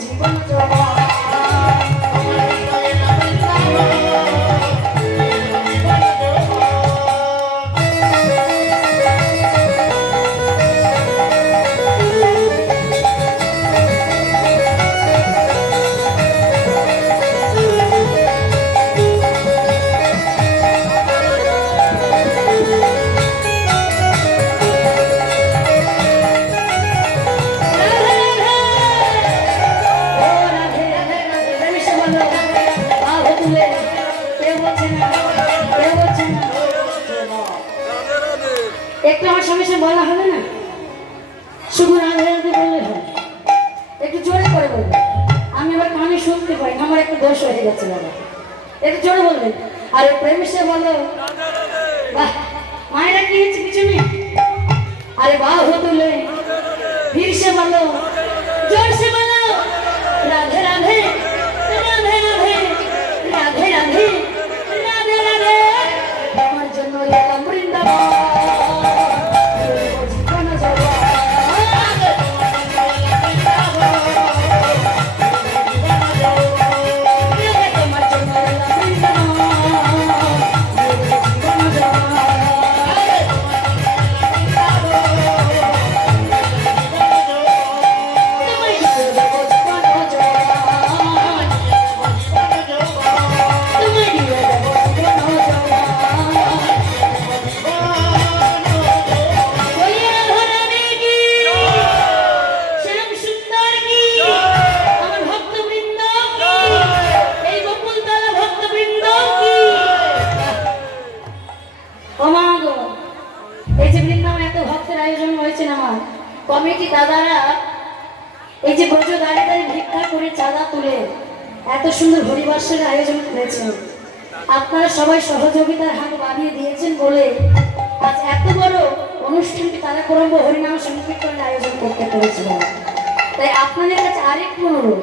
জীবন জবা একটু আমার সমস্যা বলা হবে না, শুধু রাধে রাধে বললে হয়, একটু জোরে করে বলবেন। আমি আবার কানে শুনতে পাই, আমার একটা দোষ হয়ে গেছে বাবা, একটু জোরে বলবেন। আর প্রেমিসে বলো মায়েরা কি হচ্ছে পিছনে, আরে বাহ তুলে ফিরসে বলো, জোরসে বলো রাধে রাধে রাধে রাধে রাধে রাধে রাধে রাধে, আমার জন্য এলাম বৃন্দাবন। কমিটি দাদারা এই যে বড় দাঁড়িয়ে দাঁড়িয়ে ভিক্ষা করে চাঁদা তুলে এত সুন্দর হরিবাসের আয়োজন করেছেন, আপনারা সবাই সহযোগিতার হাত বাড়িয়ে দিয়েছেন বলে আজ এত বড় অনুষ্ঠানটি তারা করম্ব হরিনাম সংকীর্তনের আয়োজন করতে পেরেছিল। তাই আপনাদের কাছে আরেকটু অনুরোধ,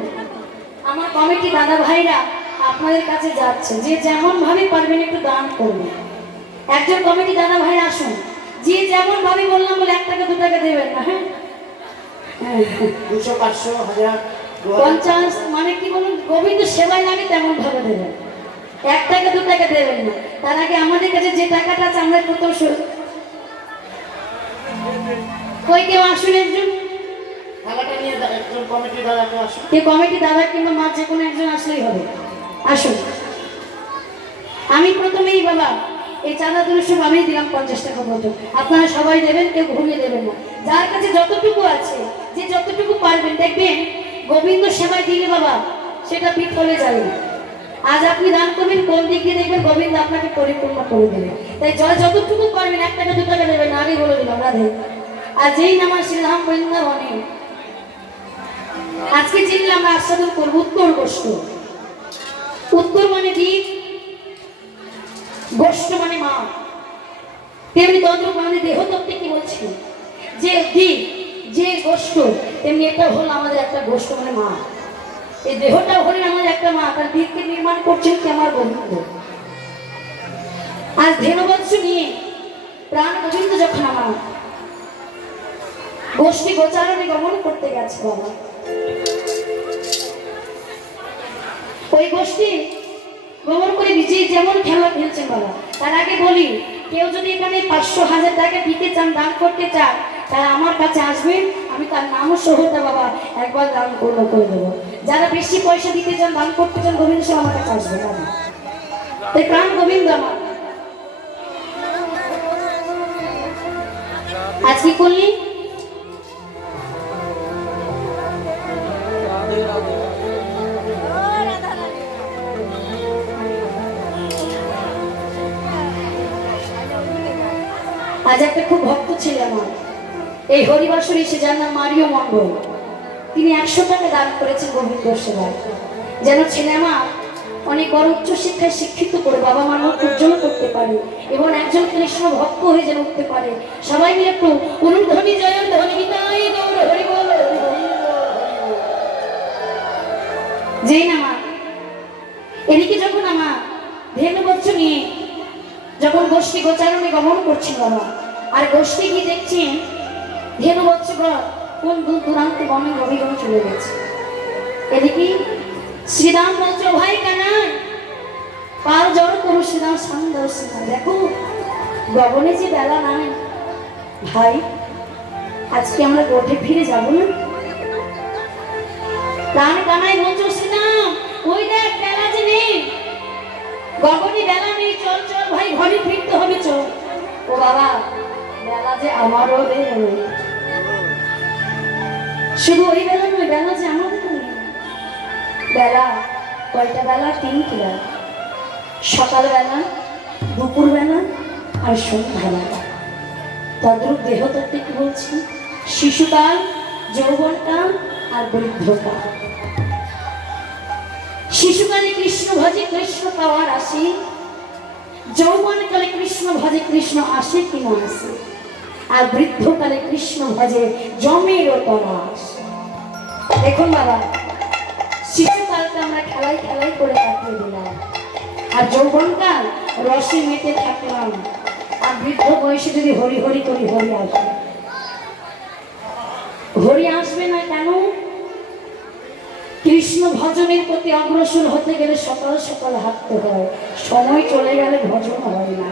আমার কমিটি দাদা ভাইরা আপনাদের কাছে যাচ্ছে, যে যেমন ভাবে পারবেন একটু দান করবেন। একজন কমিটি দাদা ভাই আসুন, যে যেমন ভাবে বললাম বলে 1 টাকা 2 টাকা দেবেন না, হ্যাঁ 200 500 1000 50 মানে কি বলুন, গোবিন্দ সেবায় লাগে তেমন ভাবে দেবেন, 1 টাকা 2 টাকা দেবেন না। তার আগে আমাদের কাছে যে টাকাটা আছে আমরা প্রথম কই কেউ আসুন, একজন টাকাটা নিয়ে একজন কমিটি দাদাকে আসুন, কে কমিটি দাদা কিংবা মা যে কোনো একজন আসলেই হবে, আসুন। আমি প্রথমেই বাবা এই চাঁদা তুলে সব আমি দিলাম 50 টাকা মতো, আপনারা সবাই দেবেন, কেউ ঘুরিয়ে দেবেন না। যার কাছে যতটুকু আছে, যে যতটুকু পারবেন, দেখবেন গোবিন্দ সেবায় দিলে বাবা সেটা বিফলে যাবে। আজ আপনি দান করবেন, কোন দিকে দেখবেন গোবিন্দ আপনাকে পরিপূর্ণ করে দেবে। তাই যতটুকু পারবেন 1 টাকা 2 টাকা দেবেন, আগে বলে দিলাম রাধে। আর যেই নামার শ্রীধাম বৃন্দাবনে আজকে যেগুলো আমরা আস্বাদন করবো, উত্তর গোষ্ঠ, উত্তর মানে দ্বীপ, গোষ্ঠ মানে মা, তেমনি তন্ত্র মানে দেহতত্ত্বে কি বলছি, যে দ্বীপ যে গোষ্ঠ, তেমনি এটা হলো আমাদের একটা গোষ্ঠ মানে মা। এই দেহটা হলেন আমাদের একটা মা, তার দ্বীপকে নির্মাণ করছেন কি আমার গোবিন্দ। আজ ধেনুবৎস নিয়ে প্রাণ গোবিন্দ যখন আমার গোষ্ঠী গোচারণে গমন করতে গেছে বাবা, ওই গোষ্ঠী গমন করে নিজে যেমন খেলা খেলছেন বাবা। তার আগে বলি, কেউ যদি এখানে 500 1000 টাকা দিতে চান, দান করতে চান, তারা আমার কাছে আসবেন, আমি তার নামও সহতা বাবা একবার দান করে দেবো। যারা বেশি পয়সা দিতে চান, দান করতে চান, গোবিন্দ সব আমার কাছে আসবে বাবা। তাই প্রাণ গোবিন্দ আমার আজ কি করলি, আজ একটা খুব ভক্ত ছিল আমার এই হরিবাসরে এসে, যার নাম মারিও মন্ডল। তিনি 100 টাকা দান করেছেন গোবিন্দ সেবায়, যেন ছেলে আমার অনেক বড় উচ্চ শিক্ষায় শিক্ষিত করে বাবা মার মুখ উজ্জ্বল করতে পারে এবং একজন কৃষ্ণ ভক্ত হয়ে যেন উঠতে পারে। সবাই মিলে একটু অনুধ্বনি জয়ধ্বনি গীতায় গৌর হরি বল। যেই না মা এদিকে যখন আমার ধেনুবৎস নিয়ে যখন গোষ্ঠী গোচারণে গমন করছিল বাবা, আর গোষ্ঠী গিয়ে দেখছেন ধেনুবৎসরা কোন দূর দূরান্তে বনে গভীরে চলে গেছে। এদিকে শ্রীরাম বলছে ভাই কানাই পাল জড় করো শ্রীরাম সান্দার শ্রীরাম দেখো গগনে যে বেলা নাই ভাই আজকে আমরা গোঠে ফিরে যাব না প্রাণ কানাই বলছো শ্রীরাম ওই দেখ বেলা যে নেই গগনে বেলা নেই চল চল ভাই ঘরে ফিরতে হবে চল ও বাবা বেলা যে আমারও রে শুধু ওই বেলা নয় বেলা যে আমাদের নেই বেলা কয়টা বেলা তিনটি বেলা সকালবেলা দুপুরবেলা আর সন্ধ্যাবেলা তদ্রূপ দেহতত্ত্বে কি বলছি শিশুকাল যৌবনকাল আর বৃদ্ধকাল শিশুকালে কৃষ্ণ ভজে কৃষ্ণ পাওয়ার আসে যৌবনকালে কৃষ্ণ ভজে কৃষ্ণ আসে কিনা আসে আর বৃদ্ধকালে কৃষ্ণ ভজে জমেরও তরা আসে দেখুন বাবা শিশুকালটা আমরা খেলাই খেলাই করে কাটিয়ে দিলাম আর যৌবনকাল রসে মেতে থাকলাম আর বৃদ্ধ বয়সে যদি হরি হরি করি হরি আসবে হরি আসবে না কেন কৃষ্ণ ভজনের প্রতি অগ্রসর হতে গেলে সকাল সকাল হাঁটতে হয় সময় চলে গেলে ভজন হয় না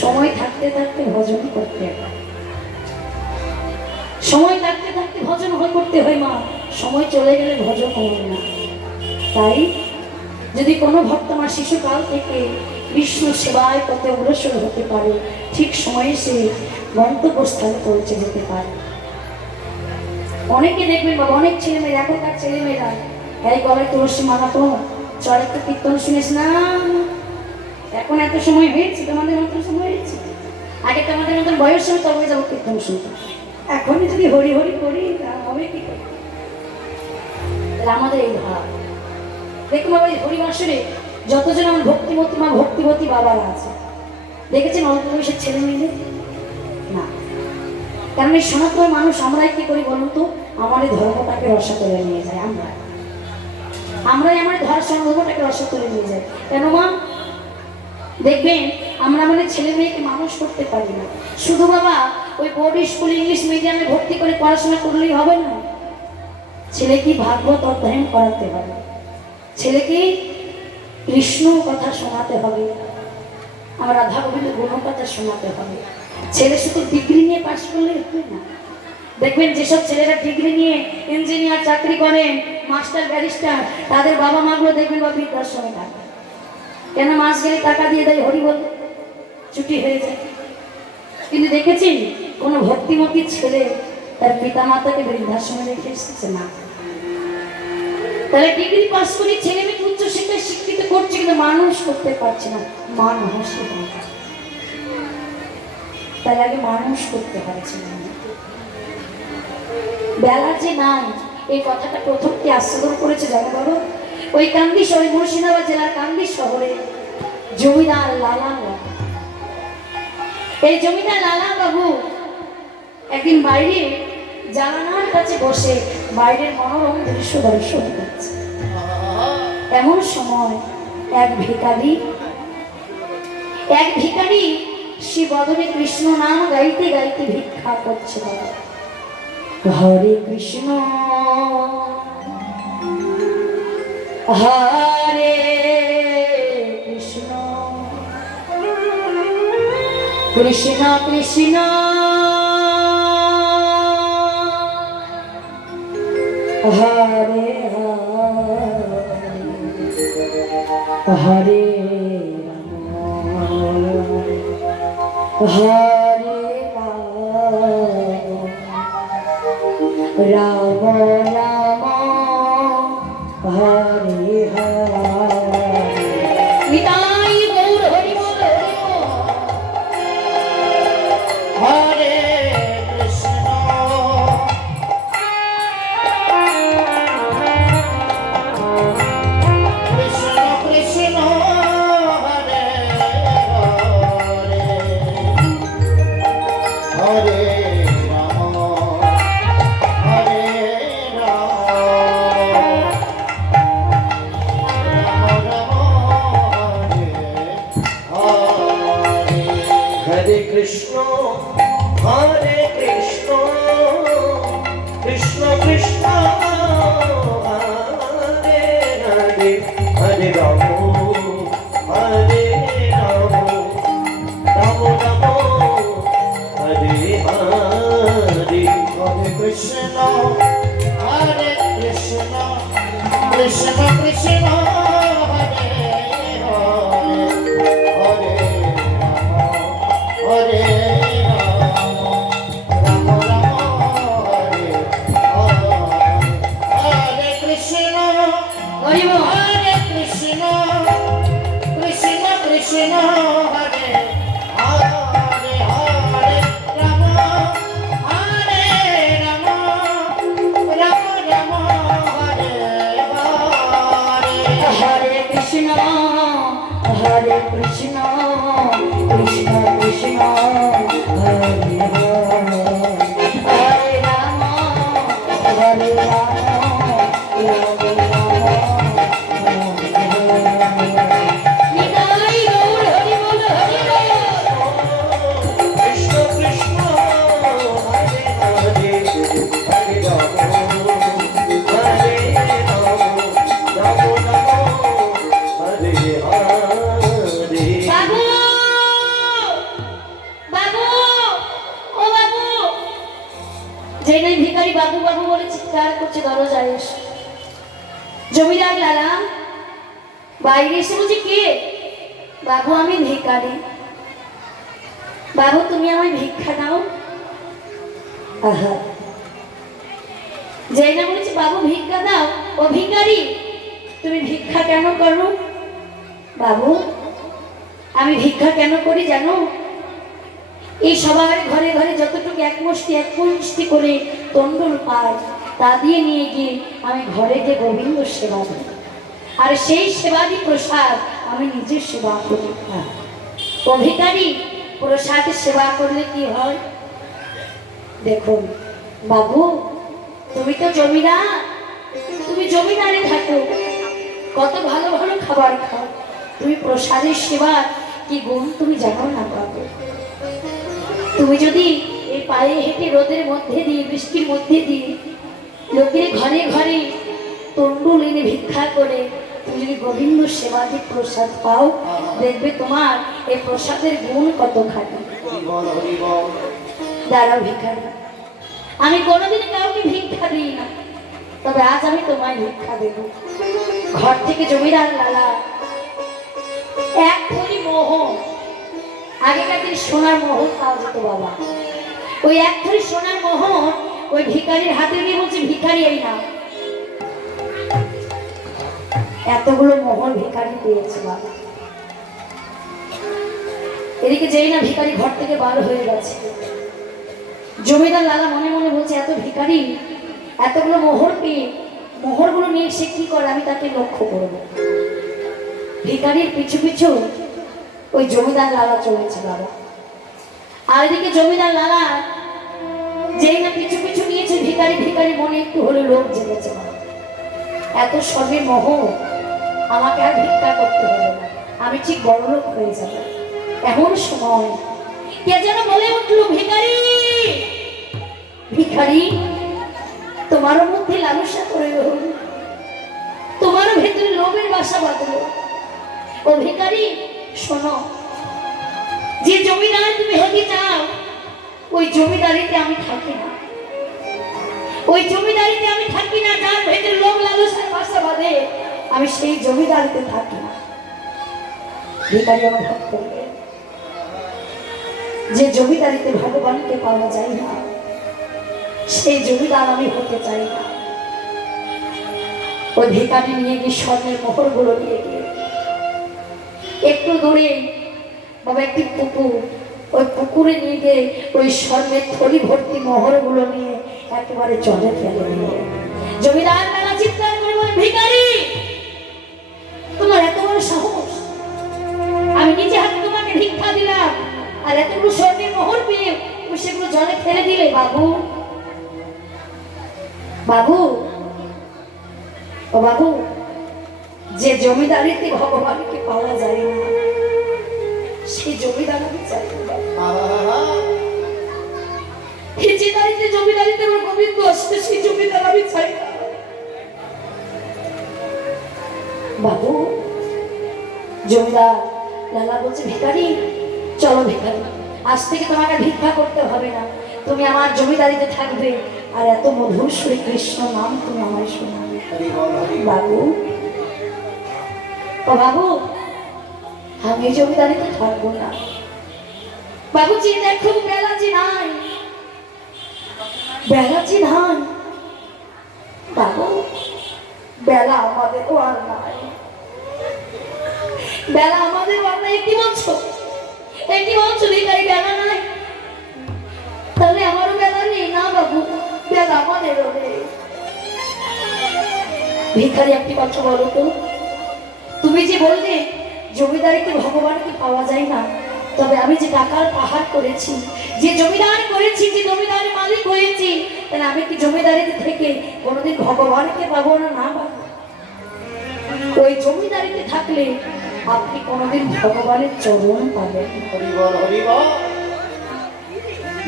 সময় থাকতে থাকতে ভজন করতে হয় সময় থাকতে থাকতে ভজন করতে হয় মা সময় চলে গেলে ভজন হয় না তাই যদি কোনো ভক্ত আমার শিশুকাল থেকে কৃষ্ণ সেবায় পথে অগ্রসর হতে পারে ঠিক সময়ে সে গন্তব্যস্থলে পৌঁছে যেতে পারে অনেকে দেখবেন বাবা অনেক ছেলেমেয়েরা এখনকার ছেলেমেয়েরা এই গলায় তুলসী মালা তো চল একটু কীর্তন শুনিস না এখন এত সময় হয়েছে তোমাদের মতন সময় হয়েছে আগে তোমাদের মতন বয়স সময় তবে যাবো কীর্তন শুনতে এখনই যদি হরি হরি করি হবে কি করে আমাদের এই ভাব দেখুন বাবা এই হরিবাসরে যতজন আমার ভক্তিমতী মা ভক্তিবতী বাবারা আছে দেখেছেন অল্প বয়সের ছেলে মেয়েদের না কারণ এই সনাতন মানুষ আমরাই কি করি বলুন তো আমার এই ধর্মটাকে রসা করে নিয়ে যায় আমরাই আমার ধর্মটাকে রসা করে নিয়ে যাই কেন মা দেখবেন আমরা মানে ছেলে মেয়েকে মানুষ করতে পারি না শুধু বাবা ওই বোর্ড স্কুল ইংলিশ মিডিয়ামে ভর্তি করে পড়াশোনা করলেই হবে না ছেলেকে ভাগবত অধ্যয়ন করাতে হবে ছেলেকে কৃষ্ণ কথা শোনাতে হবে আমার রাধা গোবিন্দ গুণ কথা শোনাতে হবে ছেলে শুধু ডিগ্রি নিয়ে পাশ করলে হবে না দেখবেন যেসব ছেলেরা ডিগ্রি নিয়ে ইঞ্জিনিয়ার চাকরি করেন মাস্টার ব্যারিস্টার তাদের বাবা মাগুলো দেখবেন বা বৃদ্ধাশ্রমে থাকে কেন মাস গেলে টাকা দিয়ে দেয় হরি বল ছুটি হয়ে যায় কিন্তু দেখেছি কোনো ভক্তিমতী ছেলে তার পিতা মাতাকে বৃদ্ধাশ্রমে রেখে এসেছে না তাহলে ডিগ্রি পাস করে ছেলে মেয়েকে উচ্চশিক্ষায় শিক্ষিত করছে কিন্তু মানুষ করতে পারছে না মানুষ তাই আগে মানুষ করতে পারছে না বেলা যে নাই এই কথাটা প্রথম কি আস্বাদন করেছে জানো বলো ওই কান্দি শহরে মুর্শিদাবাদ জেলার কান্দি শহরে জমিদার লালা বাবু এই জমিদার লালা বাবু একদিন বাইরে জানালার কাছে বসে বাইরের মনোরম দৃশ্য দর্শন করছে এমন সময় এক ভিখারি সে বদনে কৃষ্ণ নাম গাইতে গাইতে ভিক্ষা করছে হরে কৃষ্ণ হরে কৃষ্ণ কৃষ্ণ কৃষ্ণ হরে হরে হরে রাম রাম হরে হরে নিতাই গৌর হরি বল হরে কৃষ্ণ কৃষ্ণ কৃষ্ণ হরে হরে হরে কৃষ্ণ হরে কৃষ্ণ কৃষ্ণ কৃষ্ণ হরে হরে রাম হরে রাম রাম রাম হরে হরে হরে কৃষ্ণ হরে কৃষ্ণ কৃষ্ণ কৃষ্ণ হরে হরে হরে রাম হরে রাম রাম রাম হরে হরে হরে কৃষ্ণ হরি বল। হরে কৃষ্ণ কৃষ্ণ কৃষ্ণ হরে হরে হরে রাম হরে রাম রাম রাম হরে হরে হরে কৃষ্ণ হরে কৃষ্ণ কৃষ্ণ কৃষ্ণ হরে হরে হরে রাম হরে রাম রাম রাম হরে হরে। নিতাই গৌর হরি বল হরি বল। কৃষ্ণ কৃষ্ণ হরে হরে হরে রাম হরে রাম রাম রাম হরে হরে বাবু বাবু ও বাবু, যেই নাই ভিখারি বাবু বাবু বলে চিৎকার করছে দরজায় এসে। জমিদার লালা বাইরে এসে বলছে কে? বাবু আমি ভিখারি। বাবু তুমি আমায় ভিক্ষা দাও। আহা, যেই না বলেছে বাবু ভিক্ষা দাও, ও ভিখারি তুমি ভিক্ষা কেন করো? বাবু আমি ভিক্ষা কেন করি জানো? এই সবার ঘরে ঘরে যতটুকু এক মুষ্টি করে তন্ডুল পায় তা দিয়ে নিয়ে গিয়ে আমি ঘরে গিয়ে গোবিন্দ সেবা দিই, আর সেই সেবাদি প্রসাদ আমি নিজের সেবা করি। ও ভিখারি প্রসাদ সেবা করলে কি হয়? দেখুন বাবু, তুমি তো জমিদার, তুমি জমিদারে থাকো, কত ভালো ভালো খাবার খাও, তুমি প্রসাদের সেবা কি গুণ তুমি জানো না বাবু? তুমি যদি এই পায়ে হেঁটে রোদের মধ্যে দিয়ে বৃষ্টির মধ্যে দিয়ে লোকের ঘরে ঘরে তন্ডুল এনে ভিক্ষা করে তুমি যদি গোবিন্দ সেবাদি প্রসাদ পাও, দেখবে তোমার এই প্রসাদের গুণ কত খাটি। হরি বল হরি বল দাঁড়াও ভিখারি, আমি কোনোদিন কাউকে ভিক্ষা দিই না, তবে আজ আমি তোমায় ভিক্ষা দেব। ঘর থেকে জমিদার লালা এক থলি মোহর, আগেকার দিন সোনার মোহর পাওয়া যেত বাবা, ওই এক থলি সোনার মোহর ওই ভিখারির হাতে দিয়ে বলছে ভিখারি এই না। এতগুলো মোহর ভিখারি পেয়েছে বাবা। এদিকে যেই না ভিখারি ঘর থেকে বার হয়ে গেছে, জমিদার লালা মনে মনে বলছে এত ভিখারি এতগুলো মোহর পেয়ে মোহরগুলো নিয়ে সে কি করে, আমি তাকে লক্ষ্য করব। ভিখারির পিছু পিছু ওই জমিদার লালা চলেছে বাবা। আর এদিকে জমিদার লালা যেই না পিছু পিছু নিয়েছে ভিখারি, ভিখারি মনে একটু হলে লোভ জেগেছে বাবা। এত স্বর্ণের মোহর, আমাকে আর ভিক্ষা করতে হবে না, আমি ঠিক বড় লোক হয়ে যাব। এমন সময় কে যেন বলে উঠলো ভিখারি, ভিখারি তোমারও মধ্যে লালসা করে তোমারও ভেতরে লোভের বাসা বাঁধলো। ও ভিখারি শোনো, যে জমিদার তুমি হতে চাও ওই জমিদারিতে আমি থাকি না, ওই জমিদারিতে আমি থাকি না। যার ভেতরে লোভ লালসার বাসা বাঁধে আমি সেই জমিদারিতে থাকি না। ভিখারি আমার ভাব করবে, যে জমিদারিতে ভগবানকে পাওয়া যায় না সেই জমিদার আমি হতে চাই না। ওই ভিখারি নিয়ে গিয়ে স্বর্ণের মোহরগুলো নিয়ে গিয়ে একটু দূরে বাবা একটি পুকুর, ওই পুকুরে নিয়ে গিয়ে ওই স্বর্ণের থলি ভর্তি মোহরগুলো নিয়ে একেবারে জলে ফেলে দিল। জমিদার মেলা চিৎকার করে বলে ভিখারি তোমার এত বড় সাহস, আমি নিজে হাতে তোমাকে ভিক্ষা দিলাম আর এতগুলো স্বর্ণের মোহর পেয়ে তুমি সেগুলো জলে ফেলে দিলে। বাবু বাবু ও বাবু, যে জমিদারিতে ভগবানকে পাওয়া যায় না সেই জমিদার আমি চাই না। যে দারিতে জমিদারিতে আমার গোবিন্দ আসছে সেই জমিদার আমি চাই না। বাবু, জমিদার লালা বলছে ভিখারি, চলো ভিখারি, আজ থেকে তোমাকে ভিক্ষা করতে হবে না, তুমি আমার জমিদারিতে থাকবে আর এত মধুর শ্রী কৃষ্ণ নাম তুমি আমায় শোনাবে। বাবু, ও বাবু, আমি জমিদারিতে থাকবো না। বাবুজি দেখো বেলাজি নাই, বেলাজি নাই। বাবু, বেলা আমাদেরও আর নাই, বেলা আমাদের আর নাই। একটি বলছো ভিখারি বেলা নাই, তাহলে আমারও বেলা নেই। না বাবু, বেলা আমাদেরও নেই। ভিখারি একটি কথা বলো তো, তুমি যে বললে জমিদারিতে ভগবানকে পাওয়া যায় না, তবে আমি যে টাকার পাহাড় করেছি, যে জমিদার করেছি, যে জমিদারের মালিক হয়েছি, তাহলে আমি কি জমিদারিতে থেকে কোনোদিন ভগবানকে পাবো না? না বাবু, ওই জমিদারিতে থাকলে আপনি কোনোদিন ভগবানের চরণ পাবেন। হরি বল, হরি বল।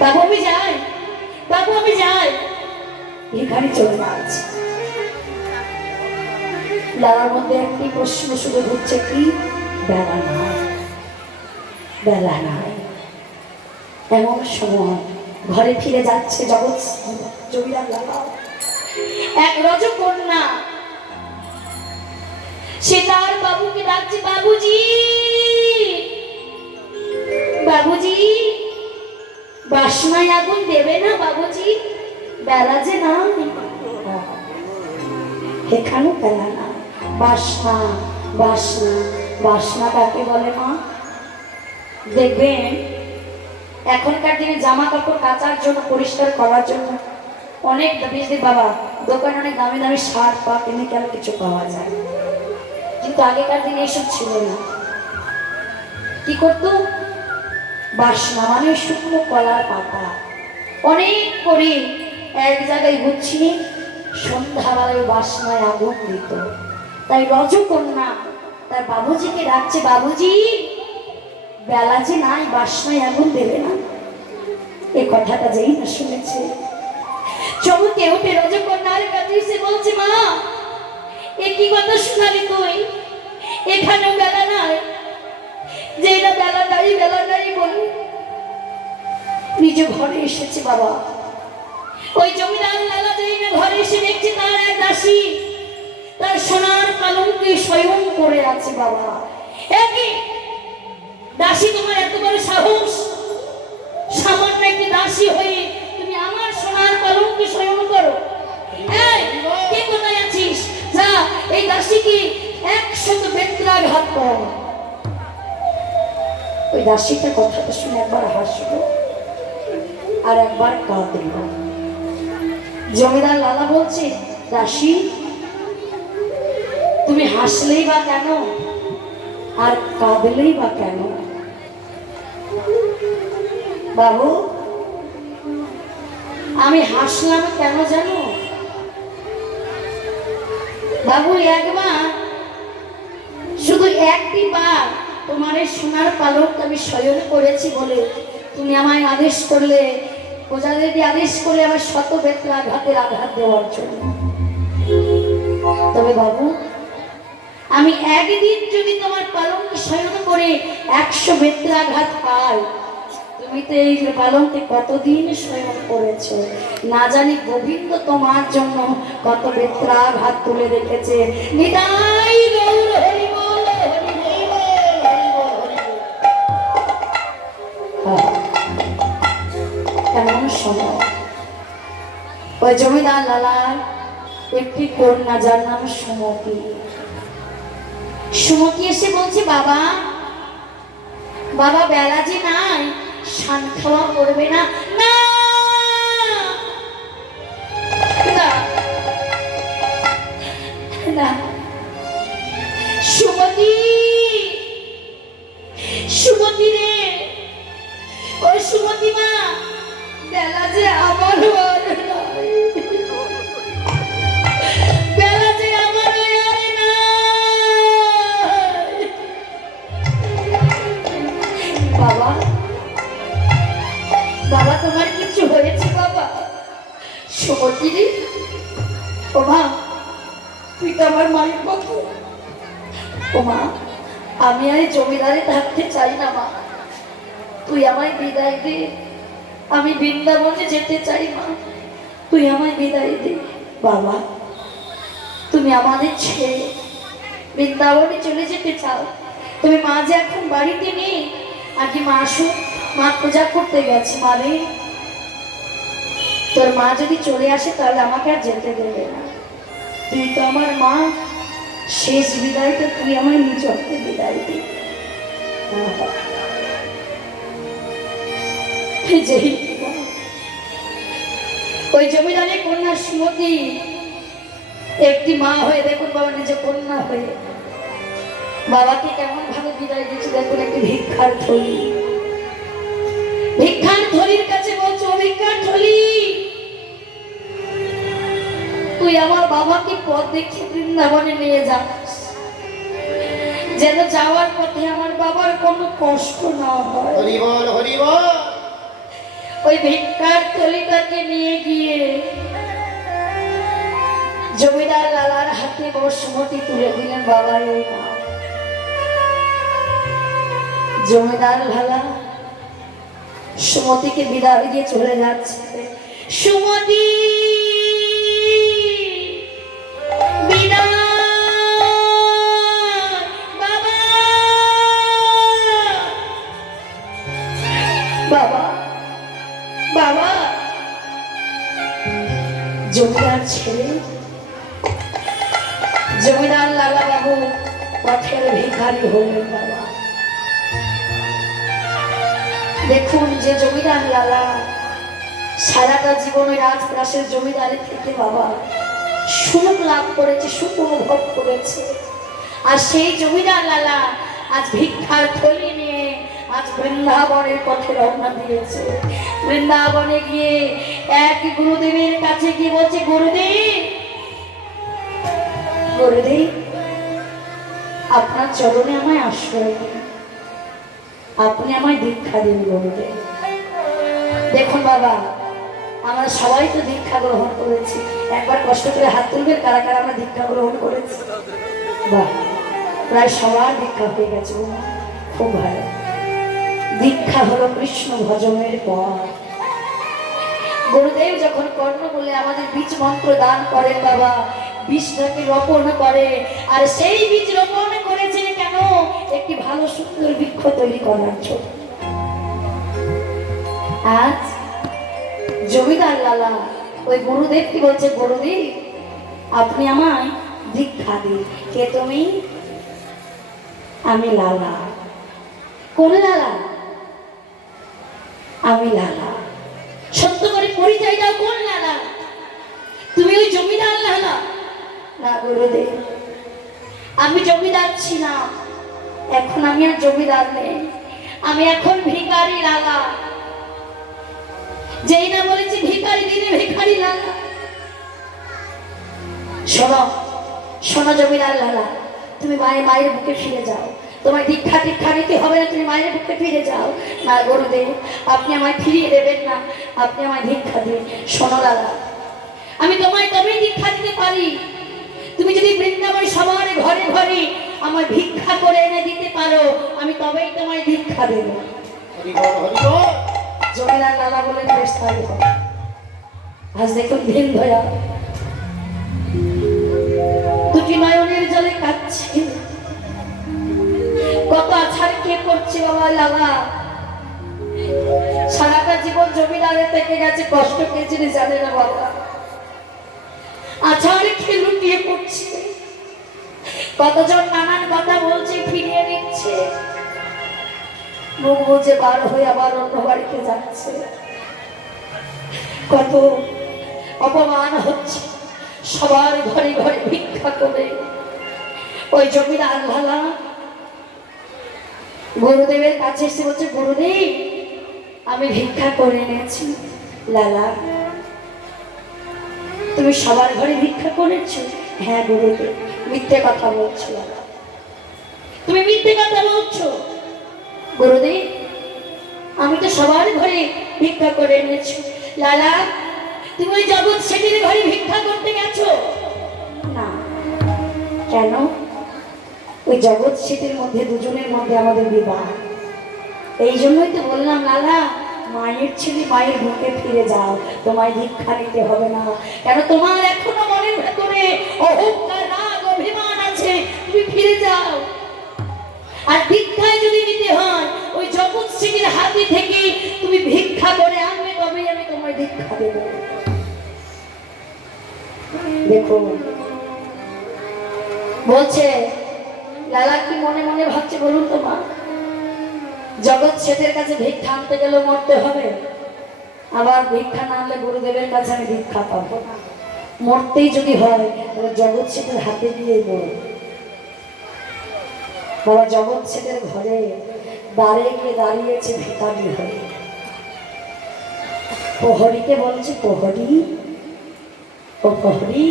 বাবু আমি যাই, বাবু আমি যাই। ভিখারি চলে যাচ্ছে। লালার মধ্যে একটি প্রশ্ন শুধু ঘুরছে, কি? বেলা নাই, বেলা নাই। এমন সময় ঘরে ফিরে যাচ্ছে জগৎ জমিদার লালা, এক রজকন্যা, সে তার বাবুকে ডাকছে, বাবুজি, বাবুজি, বাসনায় আগুন দেবে না বাবুজি, বেলা যে না। এখানে বেলা না, বাসনা, বাসনা, বাসনা কাকে বলে মা? দেখবেন এখনকার দিনে জামা কাপড় কাচার জন্য, পরিষ্কার করার জন্য অনেক বাবা দোকানে অনেক দামি দামি সার বা কেমিক্যাল কিছু পাওয়া যায়, কিন্তু আগেকার দিনে এসব ছিল না। কি করতো? বাসনা মানে শুকনো কলার পাতা অনেক করে এক জায়গায় গুছিয়ে সন্ধ্যাবেলায় বাসনায় আগুন দিত। তাই রজকন্যা তার বাবুজিকে ডাকছে, বাবুজি, বেলা যে নাই, বাসনায় আগুন দেবে না। এই কথাটা যেই না শুনেছে, চমকে উঠে রজকন্যার কাছে এসে বলছে, মা, এ কি কথা শোনালি তুই? এখানেও বেলা নাই, যেই না বেলা নাই, বেলা নাই বলে নিজ ঘরে এসেছে। বাবা, ওই জমিদার লালা যেই না ঘরে এসে দেখছে তার এক দাসী তার সোনার পালঙ্কে শয়ন করে আছে। বাবা, একই দাসী, তোমার এত বড় সাহস, সামান্য একটি দাসী হয়ে তুমি আমার সোনার পালঙ্কে শয়ন করো? এই, কে কোথায় আছিস? যা এই দাসীকে 100 বেত্রাঘাত কর। ওই দাসীটা কথাটা শুনে একবার হাসলো আর একবার কাঁদল। জমিদার লালা বলছে, দাসী, তুমি হাসলেই বা কেন আর কাঁদলেই বা কেন? বাবু, আমি হাসলাম কেন জানো? বাবু, একবার, শুধু একটি বার তোমার এই সোনার পালক আমি শয়ন করেছি বলে তুমি আমায় আদেশ করলে, প্রজাদের আদেশ করলে আমার 100 বেত্রাঘাতের আঘাত দেওয়ার জন্য। তবে বাবু, আমি একদিন যদি তোমার পালঙ্কে শয়ন করে 100 বেত্রাঘাত পাই, তুমি তো এই পালঙ্কে কতদিন শয়ন করেছো? না জানি গোবিন্দ তোমার জন্য কত বেত্রাঘাত তুলে রেখেছে। নিতাই গৌর হরি বল, হরি বল, হরি বল। এমন সময় ওই জমিদার লালার একটি কন্যা, যার নাম সুমতি, সুমতি এসে বলছে, বাবা, বাবা, বেলা যে নাই, শান খাওয়া করবে না? না, না, সুমতি, সুমতি রে, ও সুমতি মা, বেলা যে আমারও আর নাই, বেলা যে আমারও আর নাই। বাবা, বাবা, তোমার কিছু হয়েছে? বাবা, সুমতি রে, ও মা, তুই তো আমার মায়ের মতো, ও মা, আমি আর এই জমিদারে থাকতে চাই না মা, তুই আমায় বিদায় দে, আমি বৃন্দাবনে যেতে চাই মা, তুই আমায় বিদায় দে। বাবা, তুমি আমাদের ছেড়ে বৃন্দাবনে চলে যেতে চাও? তুমি মা যে এখন বাড়িতে নেই, আগে মা আসুক, মা পূজা করতে গেছে। মা রে, তোর মা যদি চলে আসে তাহলে আমাকে আর যেতে দেবে না, তুই তো আমার মা, শেষ বিদায়টা তুই আমার নিজ হতে বিদায় দি। ওই জমিদারের কন্যা সুমতি একটি মা হয়ে, দেখুন বাবা, নিজে কন্যা হয়ে বাবাকে কেমন ভাবে বিদায় দিচ্ছে। দেখুন, একটি ভিক্ষার থলি, ভিক্ষার থলির কাছে বলছো, ভিক্ষার থলি, তুই আমার বাবাকে পথ দেখে বৃন্দাবনে নিয়ে যাস, যেন যাওয়ার পথে আমার বাবার কোনো কষ্ট না হয়। হরি বল, হরি বল। ওই ভিক্ষার থলিটাকে নিয়ে গিয়ে জমিদার লালার হাতে সুমতি তুলে দিলেন। বাবা, এই না। জমিদার লালা সুমতিকে বিদায় দিয়ে চলে যাচ্ছে। সুমতি বিদায়, বাবা, বাবা, বাবা। জমিদার ছেলে জমিদার লালা বাবু পথের ভিখারি হলেন। বাবা, দেখুন, যে জমিদার লালা সারাটা জীবনে রাজপ্রাসের জমিদারি থেকে বাবা সুখ লাভ করেছে, সুখ অনুভব করেছে, আর সেই জমিদার লালা আজ ভিক্ষার থলি নিয়ে আজ বৃন্দাবনের পথে রওনা দিয়েছে। বৃন্দাবনে গিয়ে এক গুরুদেবের কাছে গিয়ে বলছে, গুরুদেব, গুরুদেব, আপনার চরণে আমায় আশ্রয় দিন, আপনি আমায় দীক্ষা দিন গুরুদেব। দেখুন বাবা, আমরা সবাই তো দীক্ষা গ্রহণ করেছি, একবার কষ্ট করে হাত তুলবেন কারা কারা আমরা দীক্ষা গ্রহণ করেছি। বাহ, প্রায় সবার দীক্ষা হয়ে গেছে, খুব ভালো। দীক্ষা হলো কৃষ্ণ ভজনের পথ। গুরুদেব যখন কর্ণ বলে আমাদের বীজ মন্ত্র দান করেন বাবা, বীজটাকে রোপণ করে, আর সেই বীজ রোপণ করেছে কেন? একটি ভালো সুন্দর বৃক্ষ তৈরি করার জন্য। আজ জমিদার লালা ওই গুরুদেবকে বলছে, গুরুদেব, আপনি আমায় দীক্ষা দিন। কে তুমি? আমি লালা। কোন লালা? আমি লালা। সত্য করে পরিচয় দাও, কোন লালা? তুমি ওই জমিদার লালা? না গুরুদেব, আমি জমিদার ছিলাম, এখন আমি আর জমিদার নেই, আমি এখন ভিখারি লালা। যেই না বলেছি ভিখারি দিনে ভিখারি লালা। শোনো, শোনো জমিদার লালা, তুমি মায়ের বুকে ফিরে যাও, তোমার দীক্ষা টিক্ষা নিতে হবে না, তুমি মায়ের বুকে ফিরে যাও। না গুরুদেব, আপনি আমায় ফিরিয়ে দেবেন না, আপনি আমায় দীক্ষা দিন। শোনো লালা, আমি তোমায় তবেই দীক্ষা দিতে পারি, তুমি যদি বৃন্দাবন সবার ঘরে ঘরে আমার ভিক্ষা করে এনে দিতে পারো, আমি তবেই তোমায় দীক্ষা দেব। হরি বল, হরি বল। জমিদার লালা বলেন, বেশ তাই হবে। আজ দেখুন দিন ধয়া দুটি নয়নের জলে কাঁদছে, কত আছাড় কে করছে বাবা লালা। সারাটা জীবন জমিদারে থেকে গেছে, কষ্ট কে জিনিস জানে না বাবা। আছাড় খেয়ে লুটিয়ে পড়ছে, কতজন নানান কথা বলছে, ফিরিয়ে নিচ্ছে, মুখ বুঝে বার হয়ে আবার অন্য বাড়িতে যাচ্ছে। কত অপমান হচ্ছে, সবার ঘরে ঘরে ভিক্ষা করে। ওই জমিদার লালা গুরুদেবের কাছে এসে বলছে, গুরুদেব, আমি ভিক্ষা করে এনেছি। লালা, তুমি সবার ঘরে ভিক্ষা করেছো? হ্যাঁ গুরুদেব। মিথ্যে কথা বলছো লালা, তুমি মিথ্যে কথা বলছো। গুরুদেব, আমি তো সবার ঘরে ভিক্ষা করে এনেছি। লালা, তুমি ওই জগৎ সেটির ঘরে ভিক্ষা করতে গেছো? না। কেন? ওই জগৎ শীতের মধ্যে দুজনের মধ্যে আমাদের বিবাহ। এই জন্যই তো বললাম লালা, মায়ের ছেলে মায়ের বুকে ফিরে যাও, তোমায় দীক্ষা নিতে হবে না। কেন তোমার এখনো মনের ভেতরে অহংকার, রাগ, অভিমান আছে, তুমি ফিরে যাও। আর দীক্ষায় যদি নিতে হয় ওই জগৎ সিংহের হাতি থেকে তুমি ভিক্ষা করে আনবে, তবেই আমি তোমায় দীক্ষা দেব। দেখো বলছে লালা কি মনে মনে ভাবছে বলুন তো মা, জগৎ শেঠের কাছে ভিক্ষা আনতে গেলে মরতে হবে, আবার ভিক্ষা না আনলে গুরুদেবের কাছে আমি ভিক্ষা পাবো না। মরতেই যদি হয় তাহলে জগৎ শেঠের হাতে দিয়ে মরব। বাবা জগৎ শেঠের ঘরে দ্বারে গিয়ে দাঁড়িয়েছে ভিখারি হয়ে। প্রহরীকে বলছে, প্রহরী ও প্রহরী,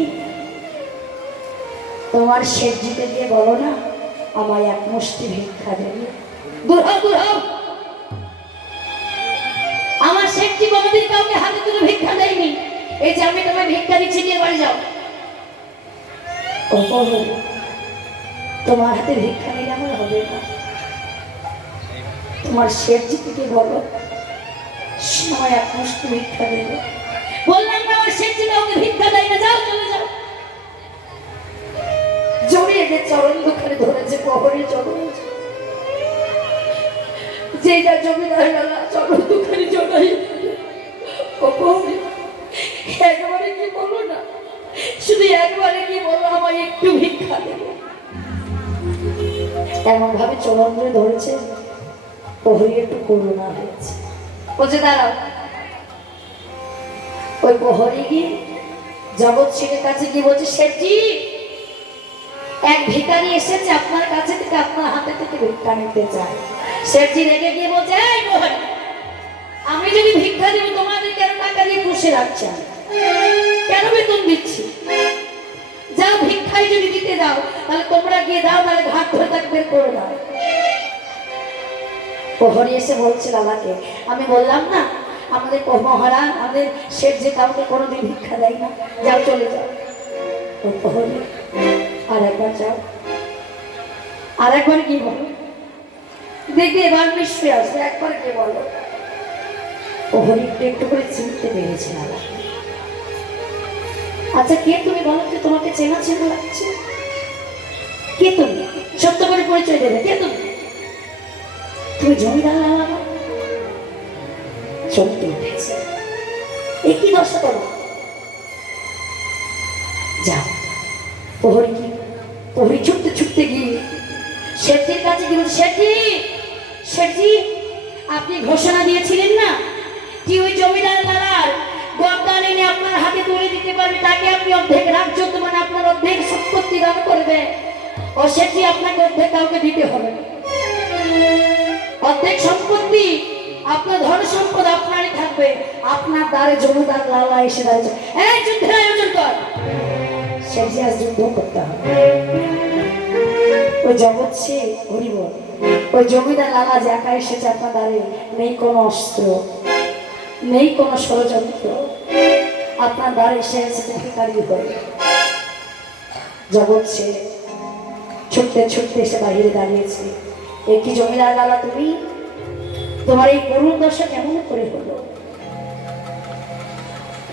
তোমার শেঠজিকে দিয়ে বলো না আমায় এক মুষ্টি ভিক্ষা দেবে। দূর হও, দূর হও। আমার শেঠজি কোনোদিন কাউকে হাতে তুলে ভিক্ষা দেয়নি। এই যে আমি তোমায় ভিক্ষা দিচ্ছি, নিয়ে বাড়ি যাও। ও প্রহরী, তোমার হাতে ভিক্ষা নিলে আমার হবে না, তোমার শেঠজিকে দিয়ে বলো আমায় এক মুষ্টি ভিক্ষা দেবে। বললাম না আমার শেঠজি কাউকে ভিক্ষা দেয় না, যাও চলে যাও। জড়িয়ে যে চরণ দুখানে ধরেছে প্রহরী, চরণ যেটা জমিদার লালা চরণ দুখানে জড়াই। ও প্রহরী, একবারে কি বলো না, শুধু একবারে কি বলো আমায় একটু ভিক্ষা দেবে। এমন ভাবে চরণ ধরেছে প্রহরী একটু করুণা হয়েছে। বলছে দাঁড়াও। ওই প্রহরী গিয়ে জগৎ শেঠের কাছে গিয়ে বলছে, শেঠজি এক ভিখারি এসেছে আপনার কাছে থেকে, আপনার হাতে থেকে ভিক্ষা নিতে চায়। শেঠজি রেগে গিয়ে বলছে, এই প্রহরী, আমি যদি ভিক্ষা দিব তোমাদের কেন টাকা দিয়ে পুষে রাখছেন, কেন বেতন দিচ্ছি? যাও ভিক্ষাই যদি দিতে দাও তাহলে তোমরা গিয়ে দাও, তাহলে ঘাট ধরে তাকে বের করে দাও। প্রহরী এসে বলছে লালাকে, আমি বললাম না আমাদের মহারা আমাদের শেঠ যে কাউকে কোনোদিন ভিক্ষা দেয় না, যাও চলে যাও। ও প্রহরী, আর একবার যাও, আর একবার কি বলো, দেখবে এবার নিশ্চয়ই আসবে, একবার কি বলো। প্রহরী একটু একটু করে চিনতে পেরেছে লালাকে। আচ্ছা কে তুমি বলো তো, তোমাকে চেনা চেনা লাগছে, কে তুমি? সত্য করে পরিচয় দেবে, কে তুমি? তুমি জমিদার লালা না? চমকে উঠেছে, একই দশা করো। যাও। প্রহরী ছুটতে ছুটতে গিয়ে শেঠজির কাছে গিয়ে বলছে, শেঠজি, শেঠজি আপনি ঘোষণা দিয়েছিলেন না কি ওই জমিদার লালার গর্দান এনে আপনার হাতে তুলে দিতে পারবে, তাকে আপনি অর্ধেক রাজ্য মানে আপনার অর্ধেক সম্পত্তি দান করবেন। ও শেঠজি আপনাকে অর্ধেক কাউকে দিতে হবে না, অর্ধেক সম্পত্তি আপনার ধন সম্পদ আপনারই থাকবে। আপনার দ্বারে জমিদার লালা এসে দাঁড়িয়েছে, এই যুদ্ধের আয়োজন কর। শেঠজি আজ যুদ্ধ করতে হবে। ওই জগৎ সে হরিব, ওই জমিদার লালা যে একা এসেছে আপনার দ্বারে, নেই কোনো অস্ত্র, নেই কোনো ষড়যন্ত্র, আপনার দ্বারে এসে এসেছে ভিখারি হয়ে। জগৎ সে ছুটতে ছুটতে এসে বাহিরে দাঁড়িয়েছে। এ কি জমিদার লালা তুমি? তোমার এই করুণ দশা কেমন করে হলো?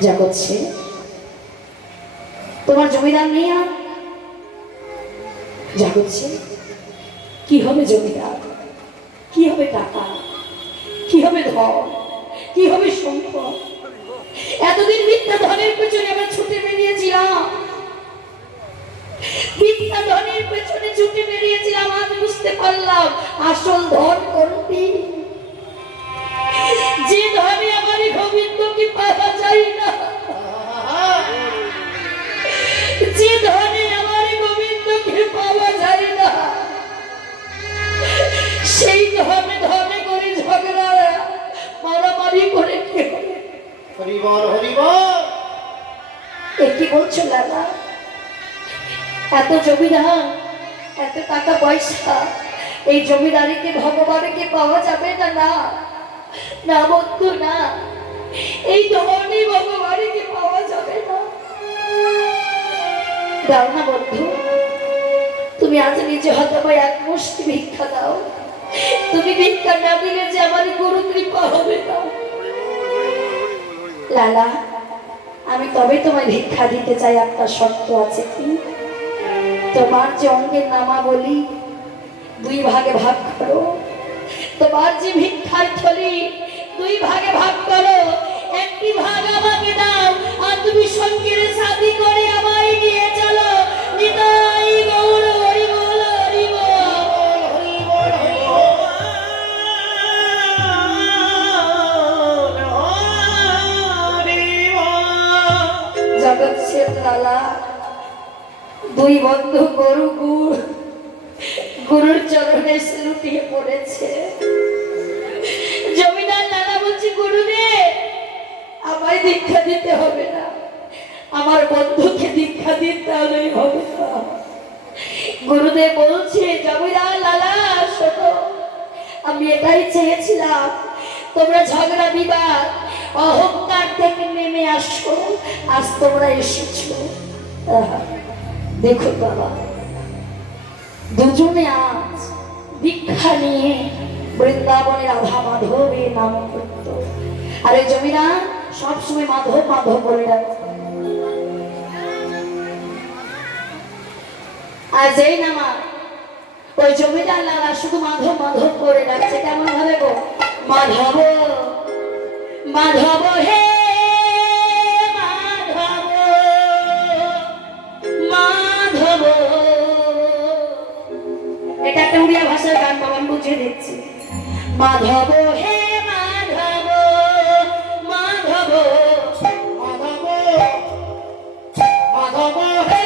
জগৎ সে, তোমার জমিদার নেই আর? জগৎ সে, কি হবে জমিদার, কি হবে টাকা, কি হবে ধন, কি হবে সম্পদ? এতদিন মিথ্যা ধনের পেছনে আমরা ছুটে বেরিয়েছিলাম, মিথ্যা ধনের পেছনে ছুটে বেরিয়েছিলাম, আজ বুঝতে পারলাম আসল ধন কোনটি। যে ধনে আমার গোবিন্দকে পাওয়া যায় না, যে ধনে আমার গোবিন্দকে পাওয়া যায় না, সেই ধনে ধনে করে ঝগড়া মারামারি করে কি হবে? হরিবল হরিবল। এ কি বলছো লালা? এত জমিদার, এত টাকা পয়সা, এই জমিদারিকে ভগবানকে পাওয়া যাবে না? না না বন্ধু, না, এই ধনী ভগবানকে পাওয়া যাবে না। দাও না বন্ধু, তুমি তুমি আজ নিজে হয়তো আমায় এক মুষ্টি ভিক্ষা দাও। তুমি ভিক্ষা না দিলে যে আমার গুরু কৃপা হবে না। লালা, আমি তবে তোমায় ভিক্ষা দিতে চাই, একটা শর্ত আছে। কি? তোমার যে অঙ্গের নামাবলী দুই ভাগে ভাগ করো, তোমার যে ভিক্ষার থলি দুই ভাগে ভাগ করো, একটি ভাগ আমাকে দাও, আর তুমি সঙ্গের সাথী করে আমায় নিয়ে চলো। নিতাই গৌর হরি বল, হরি বল, হরি বল, জগৎ শেঠ লালা, দুই বন্ধু গরু গুরুর চরণে এসে লুটিয়ে পড়েছে। জমিদার লালা বলছে, গুরুদেব আমায় দীক্ষা দিতে হবে না, আমার বন্ধুকে দীক্ষা দিতে হলেই হবে না। গুরুদেব বলছে, জমিদার লালা শোনো, আমি এটাই চেয়েছিলাম তোমরা ঝগড়া বিবাদ অহংকার থেকে নেমে আসো, আজ তোমরা এসেছো। দেখো বাবা, দুজনে আজ দীক্ষা নিয়ে বৃন্দাবনের রাধা মাধবের নাম করত। আর এই জমিদার সবসময় মাধব মাধব বলে রাখত। আর যেই নামা ওই জমিদার লালা শুধু মাধব মাধব করে রাখছে। কেমন ভাবে গো? মাধব মাধব হে মাধব মাধব। এটা একটা উড়িয়া ভাষার গান, বাবা আমি বুঝিয়ে দিচ্ছি। মাধব হে মাধব মাধব মাধব মাধব হে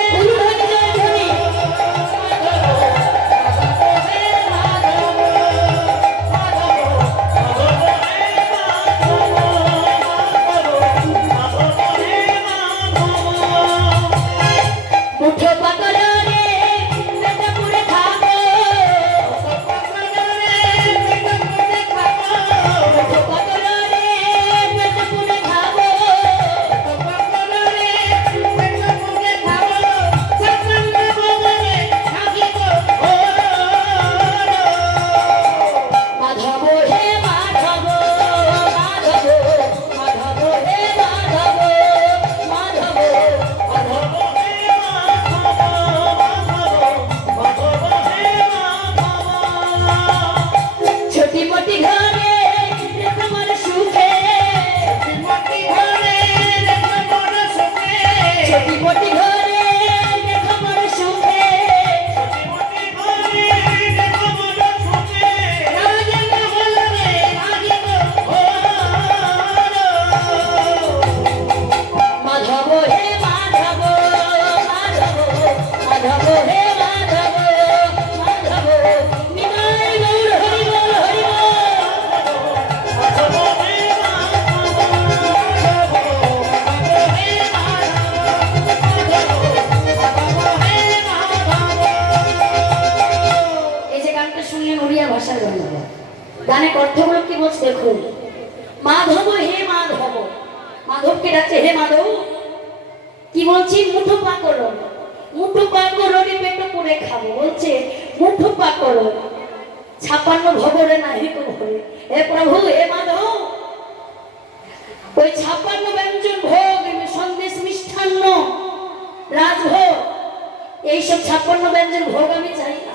গানের অর্থগুলো কি বলছে দেখুন। মাধব হে মাধব, মাধবকে ডাকছে হে মাধব। কি বলছি? মুঠো পা করো, মুঠো পা করো, পেট পুড়ে খাবো। বলছে মুঠো পা করো, 56 ভবরে নাহি তো ভরে। হে প্রভু হে মাধব, ওই 56 ব্যঞ্জন ভোগ, সন্দেশ মিষ্টান্ন রাজভোগ, এইসব 56 ব্যঞ্জন ভোগ আমি চাই না।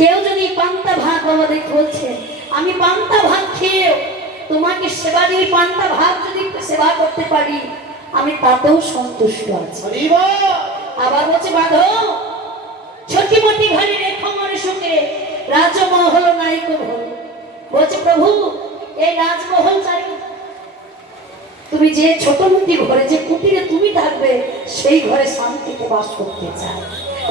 কেউ যদি পান্তা ভাত, বাবা দেখ বলছে আমি পান্তা ভাত খেয়ে তোমাকে সেবা দিয়ে পান্তা ভাত যদি সেবা করতে পারি আমি তাতেও সন্তুষ্ট আছি। আবার বলছে মাধব, ছোটি মোটি ঘরে রেখো মনে সুখে, রাজমহল নায়িক ভোগ। বলছে প্রভু এই রাজমহল চাই, তুমি যে ছোট মোটি ঘরে যে কুটিরে তুমি থাকবে সেই ঘরে শান্তিতে বাস করতে চাই,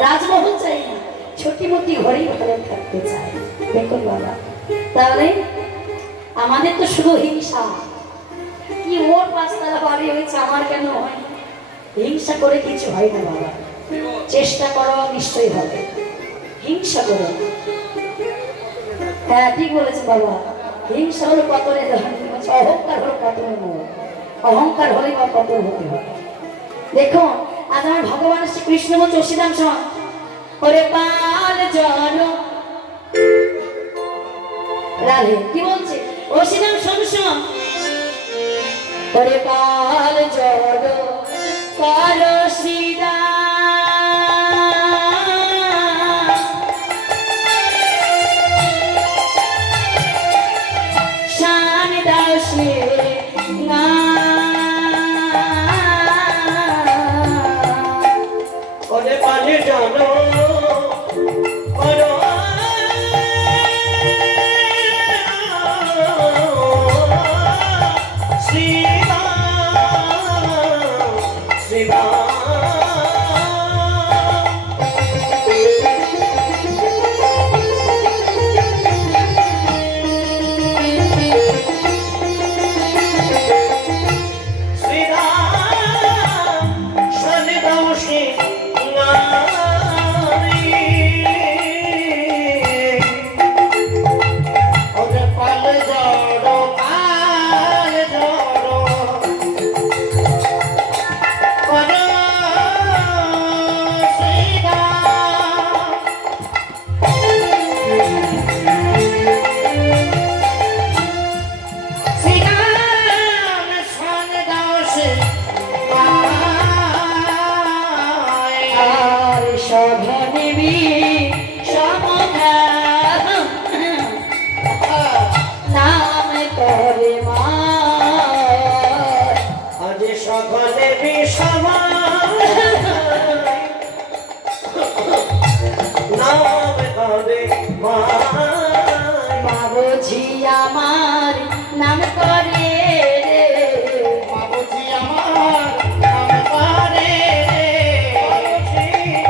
রাজমহল চাই না, ছোটি মোটি ঘরেই ভালো থাকতে চাই। দেখুন বাবা, তাহলে আমাদের তো শুধু হিংসা। কি ওর 5 তলা বাড়ি হয়েছে আমার কেন হয়? হিংসা করে কিছু হয় না বাবা, চেষ্টা করো নিশ্চয়ই হবে। হিংসা করো, হ্যাঁ ঠিক বলেছে বাবা। হিংসা হলো পতনের ধন, অহংকার হলো পতনের মূল। অহংকার হলেই বা পতন হতে হবে। দেখুন আজ আমার ভগবান শ্রীকৃষ্ণ বলছে অসিদাম শোন, ওরে পাল জন রাধে কি বলছে ও শ্রীরাম শোন শোন ওরে পাল জন কর শ্রীরাম শান দাও শ্রী ওরে পালে জানো করো শ্রীরাম শ্রীরাম সভনেবী সমধা নাম করে মা আজ সকলে বিষম নাম করে মা বুঝি আমার নাম করে বাবুজি আমার নাম করে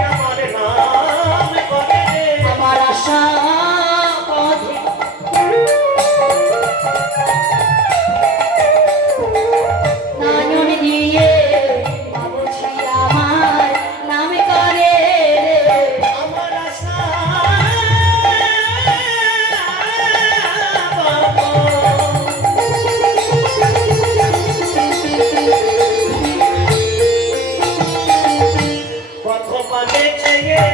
আমার নাম করে আমার আশা পথে নয়ন দিয়ে বাবুজি আমার নাম করে আমার আশা পথ পানে চেয়ে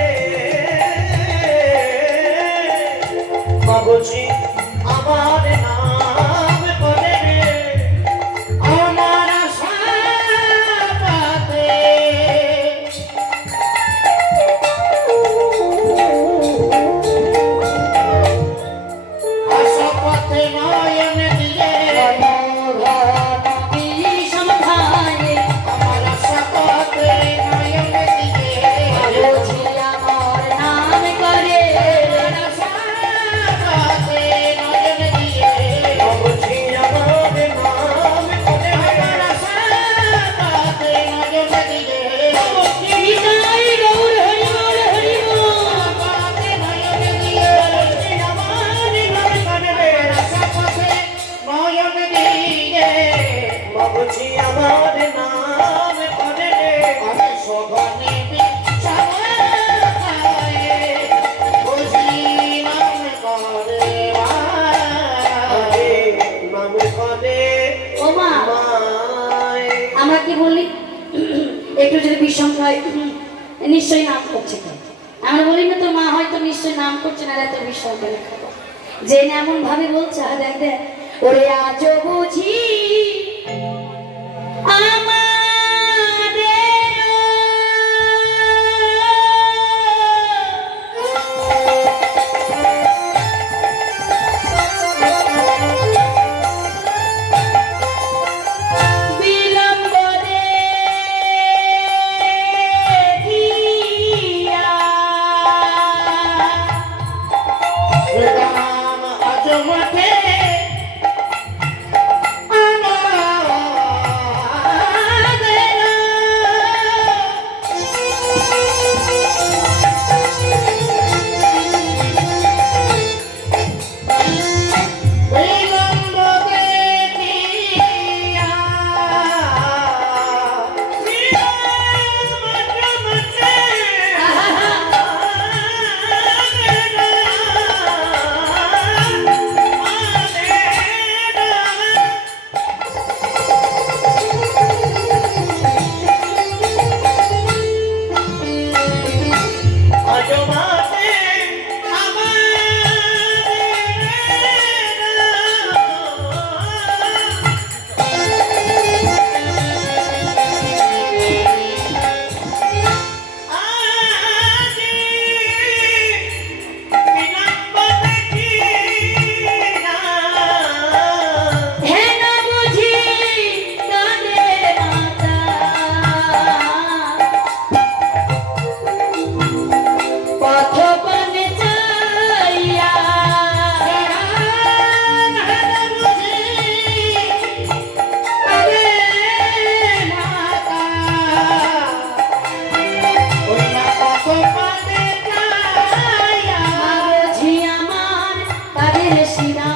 বাবুজি আমার নাম করে আমার আশাতে আশাপথে নয়ন দিয়ে সমধানে আমার আশাপথে নয়ন দিয়ে বুঝি আমার নাম করে আমার আশাপথে নয়ন দিয়ে বাবুজি আমার নাম করে আমার আশাপথে নয়ন দিয়ে নিতাই গৌর হরি বল হরি বল আশাপথে নয়ন দিয়ে আমার নাম করে আশাপথে নয়ন দিয়ে বাবুজি আমার নাম করে আমি শোভনে বিছানায় বুঝি নাম করে আরে নাম করে ও মা মায় আমরা কি বলি একটু যদি বিষম হয় নিশ্চয়ই নাম করছে তো আমরা বলি না তোর মা হয়তো নিশ্চয়ই নাম করছে না এত বিষম করে খাবো যে এমন ভাবে বলছে দেখ দেখ ওরে আজ বুঝি রাম আজ মাঠে আমার মাঝে হেন বুঝি কাঁদে মাতা পথ পানে চাইয়া বুঝি আমার তাদের শিরা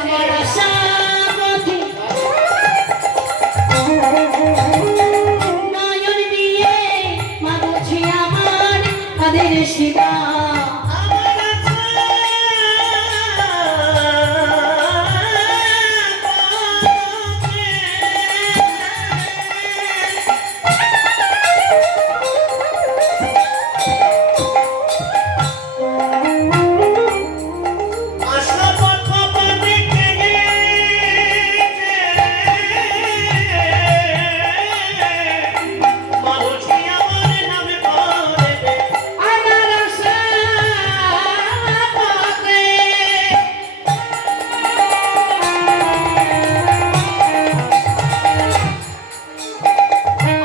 আমার আশা পথে নয়ন দিয়ে মা বুঝি আমার তাদের শিরা আমার আশা পথে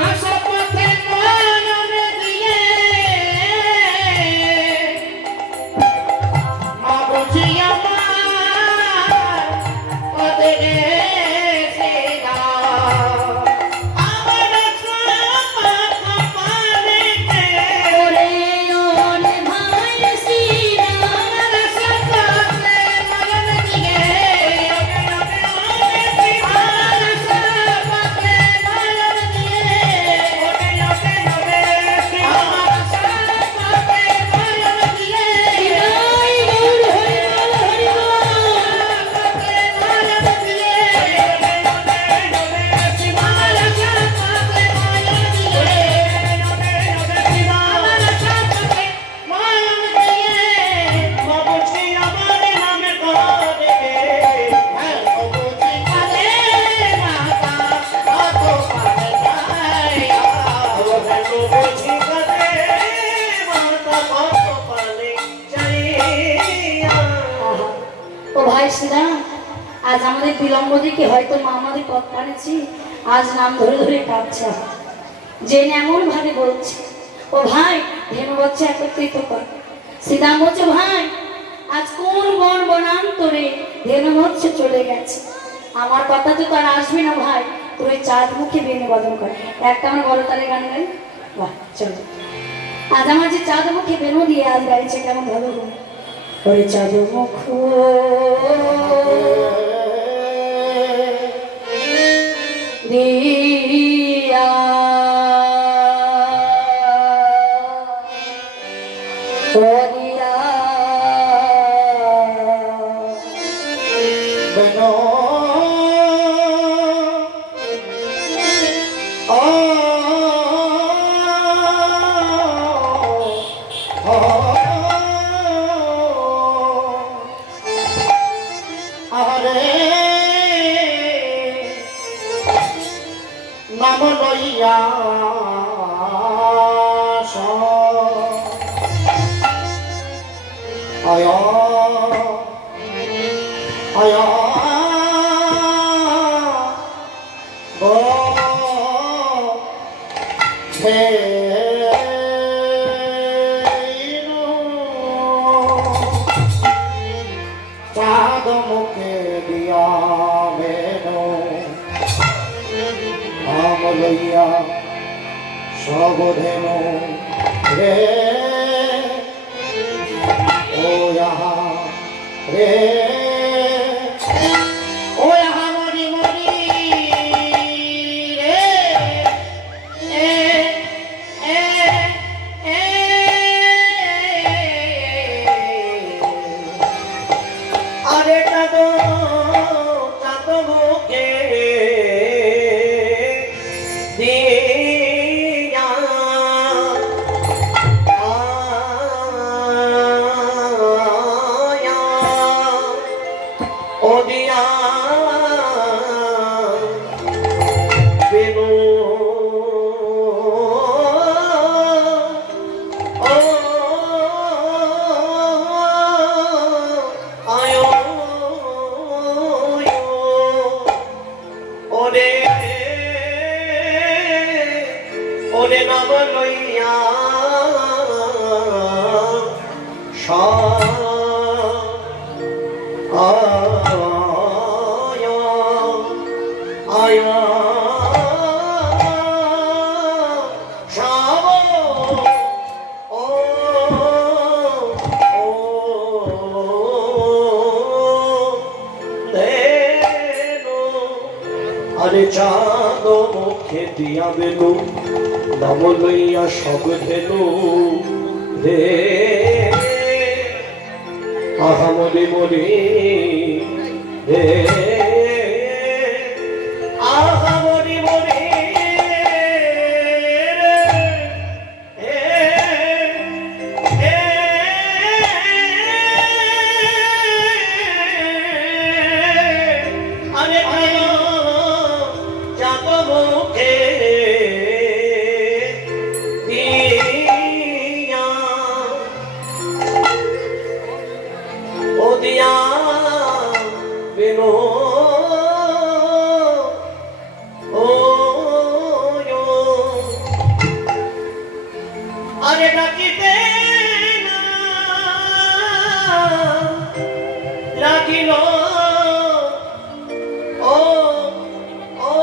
আশা পথে নয়ন দিয়ে মা বুঝি আমার তাদের শিরা ওরে ওরে ভাই শিরা আমার আশা পথে নয়ন দিয়ে আমার আশা পথে নয়ন দিয়ে আমার আশা পথে নয়ন দিয়ে হরি বল হরি বল পথে নয়ন দিয়ে আমার আশা পথে নয়ন দিয়ে আমার আশা পথে নয়ন দিয়ে কাঁদে মাতা ও ভাই শ্রীরাম, আজ আমাদের বিলম্ব দেখে হয়তো মা আমাদের পথ পানেছি, আজ নাম ধরে ধরে কাঁদছে, যে এমন ভাবে বলছে। ও ভাই ধেনু বলছে একত্রিত কর। শ্রীরাম বলছে ভাই আজ কোন বন বনান্তরে ধেনু হচ্ছে চলে গেছে, আমার কথা তো তার আসবে না ভাই, তুমি চাঁদ মুখে বেনে বদল কর। একটা আমার বড় তালে গান গাই, বাহ চলো। আজ আমার যে চাঁদ মুখে বেনু দিয়ে আজ গাইছে কেমন ভালো গো। ওরে চাঁদ মুখ দিয়া ও দিয়া নাম লইয়া আয় আয় গো হে চাঁদ মুখে দিয়া বেনো নাম লইয়া সবধেনো রে ও ইহা রে ও ইহা মরি মরি রে এ এ এ আরে চাঁদ চাঁদ মুখে ওরে নাম লইয়া আয়া শাব ও দেনো আরে চাঁদ মুখে দিয়া বেলু নাম লইয়া সব ধেনু রে আহা মরি মরি রে আহা মরি মরি আরে চাঁদ মুখে দিয়া ও দিয়া বিনো ও আরে ডাকিতে না লাগিল ও ও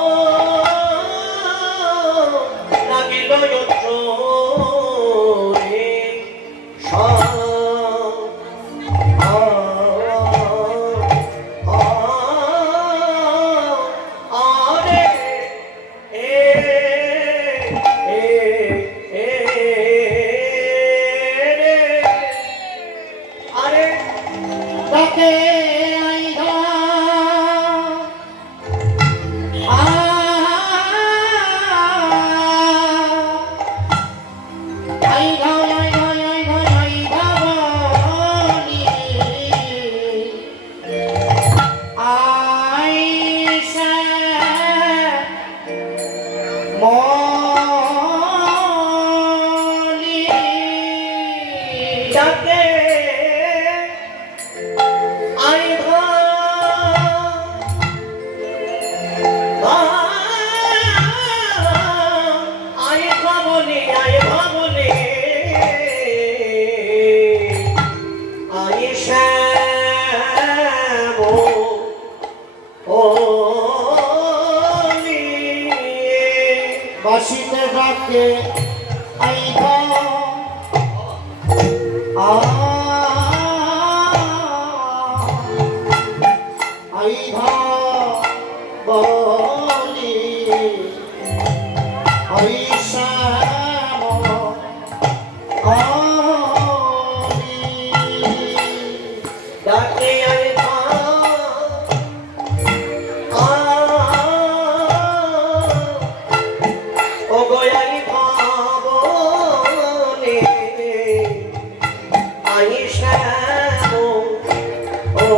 লাগিল চোরে আরে আরে তাকে আইধা যাকে আইধা আইধা বলি আইসা বাসিতে ডাকে আইধা আইধা বলি আইসা ডাকে আইধা ও গোয়াই ভাবলে আইসা ও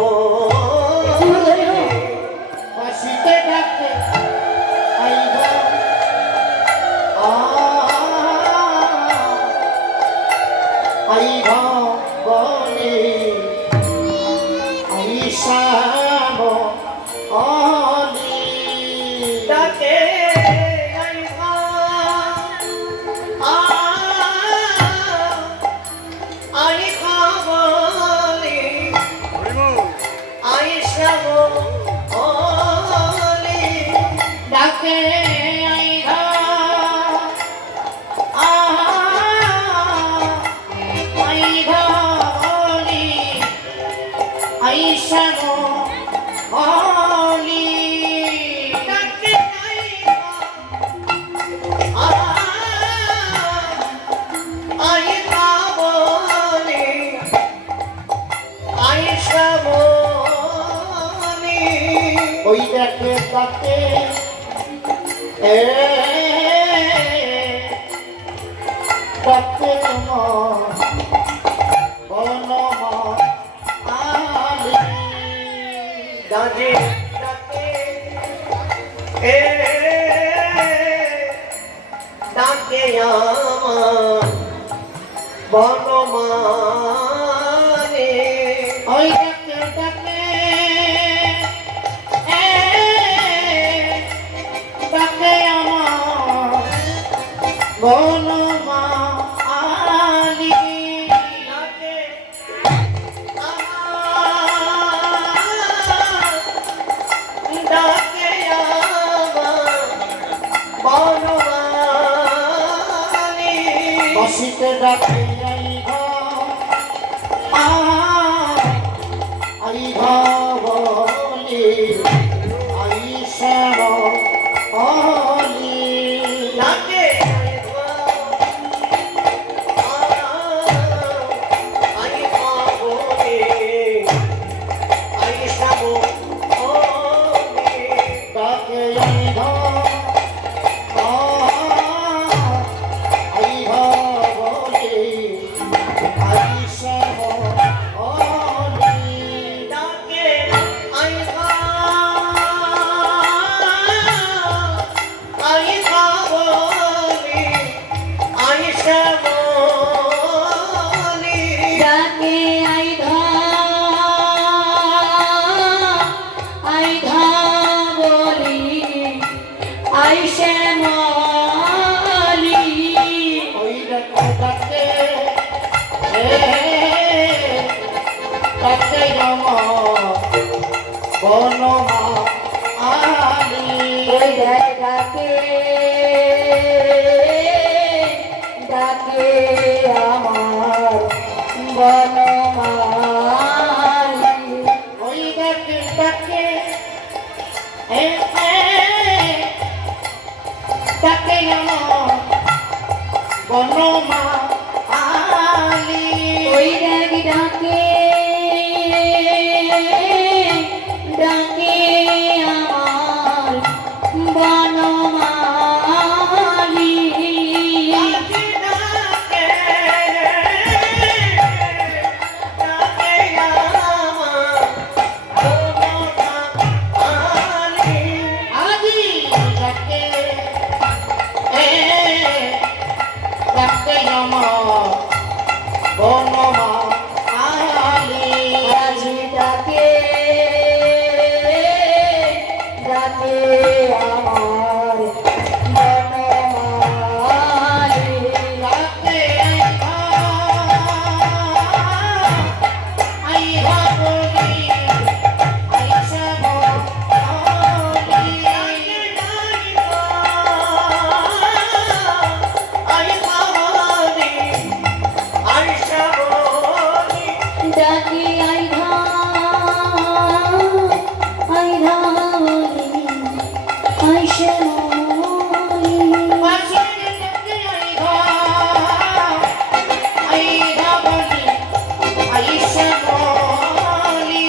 বাসিতে ডাকে আইধা আইধা বলে আইসা অলি ডাকে আইধা আইধা বলে আইসা অলি ডাকে আইধা আইধা বলি আইসা অলি ডাকে আইধা বলি আইসা বলি ওই ডাকে তাকে ডাকে আলি ডাকে ডাকে ডাকে আমার বনমানে ওই ডাকে ডাকে ডাকে আমার বনমালী ডাকে আমার ডাকে আমার বনমালী বসিতে ডাকে আইঘা বলি আইসার অলি ডাকে আই পাবনে আই সাবো ওনে ডাকে আইঘা আইঘা বলি আইসার অলি ডাকে আই পাবনে আই সাবো ডাকে আইধা বলি আই শ্যামলি ওই ডাকে ডাকে ডাকে আমার বনমা আলী ওই ডাকে ডাকে আমার বনমালী ওই ডাকে ডাকে ডাকে আমার বনমা আলী ওই ডাকে ডাকে আমার বনমালী ডাকে ডাকে আমার বনমালী আজি ডাকে ডাকে আমার বনমা আলী আজি ডাকে ডাকে আমার বনমালী ডাকে আইঘা বলি আইসা বলি ডাকে আইধা বলি আই শ্যামলি পাশে ডাকে আইঘা বলি আইসা বলি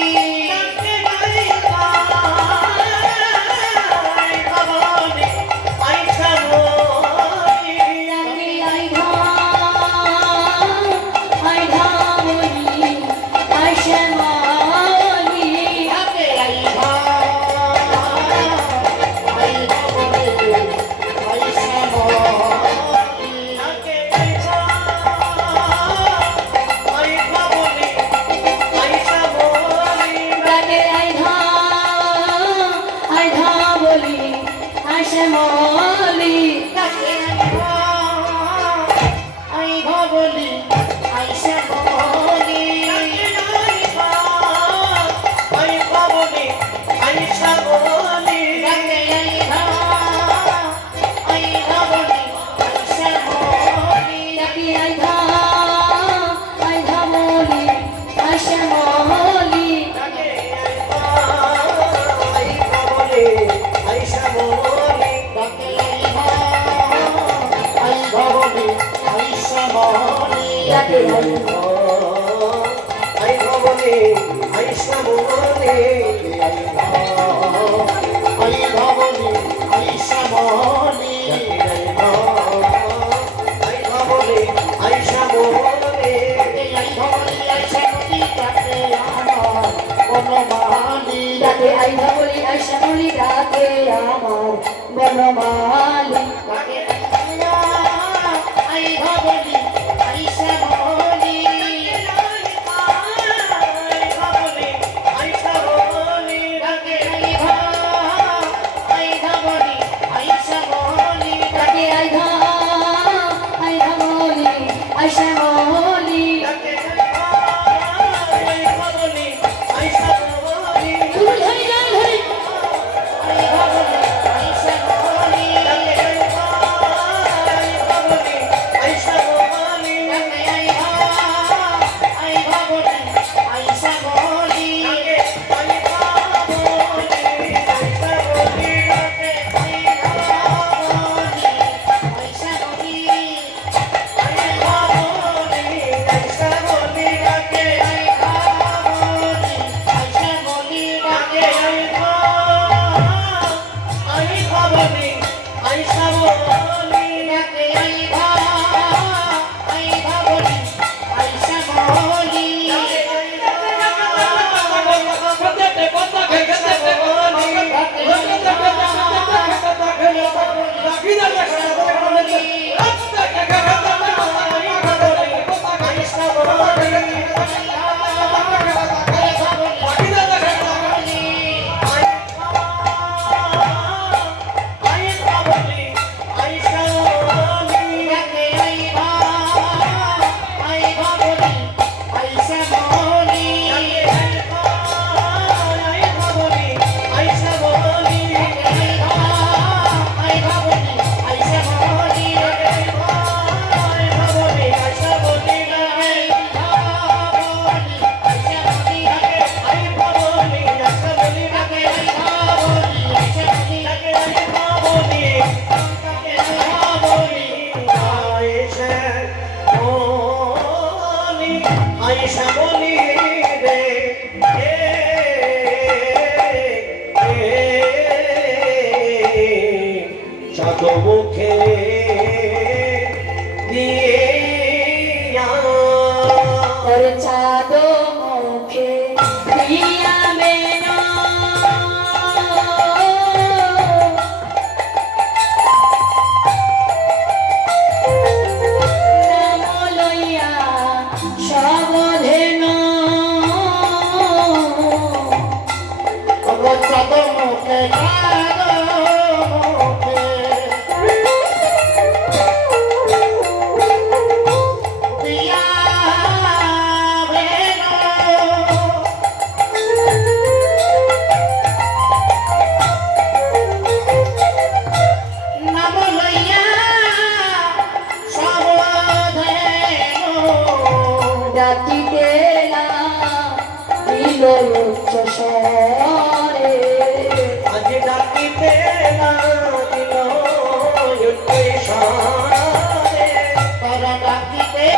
ডাকে আইধা বলি আই শ্যামলি ডাকে আইঘা বলি আইসা বলি ডাকে আইধা বলি আই শ্যামলি ডাকে আইঘা বলি আইসা বলি ডাকে আইঘা বলি আইসা বলি ডাকে আইধা বলি আই শ্যামলি ডাকে আইঘা বলি আইসা বলি ডাকে আইঘা বলি আইসা বলি ডাকে আইধা বলি আই শ্যামলি ডাকে আমার বনমালী ডাকে আইধা শত মুখে দিয়ে ওরে চাঁদ মুখে দিয়া মেনো নাম লইয়া সবধেন চাঁদ মুখে চাঁদ মুখে দিয়া বেনো নাম লইয়া সবধেনো রাতিতে দিল উচ্চ স্বরে আজ ডাকিতে না দিল সারে তারা ডাকিতে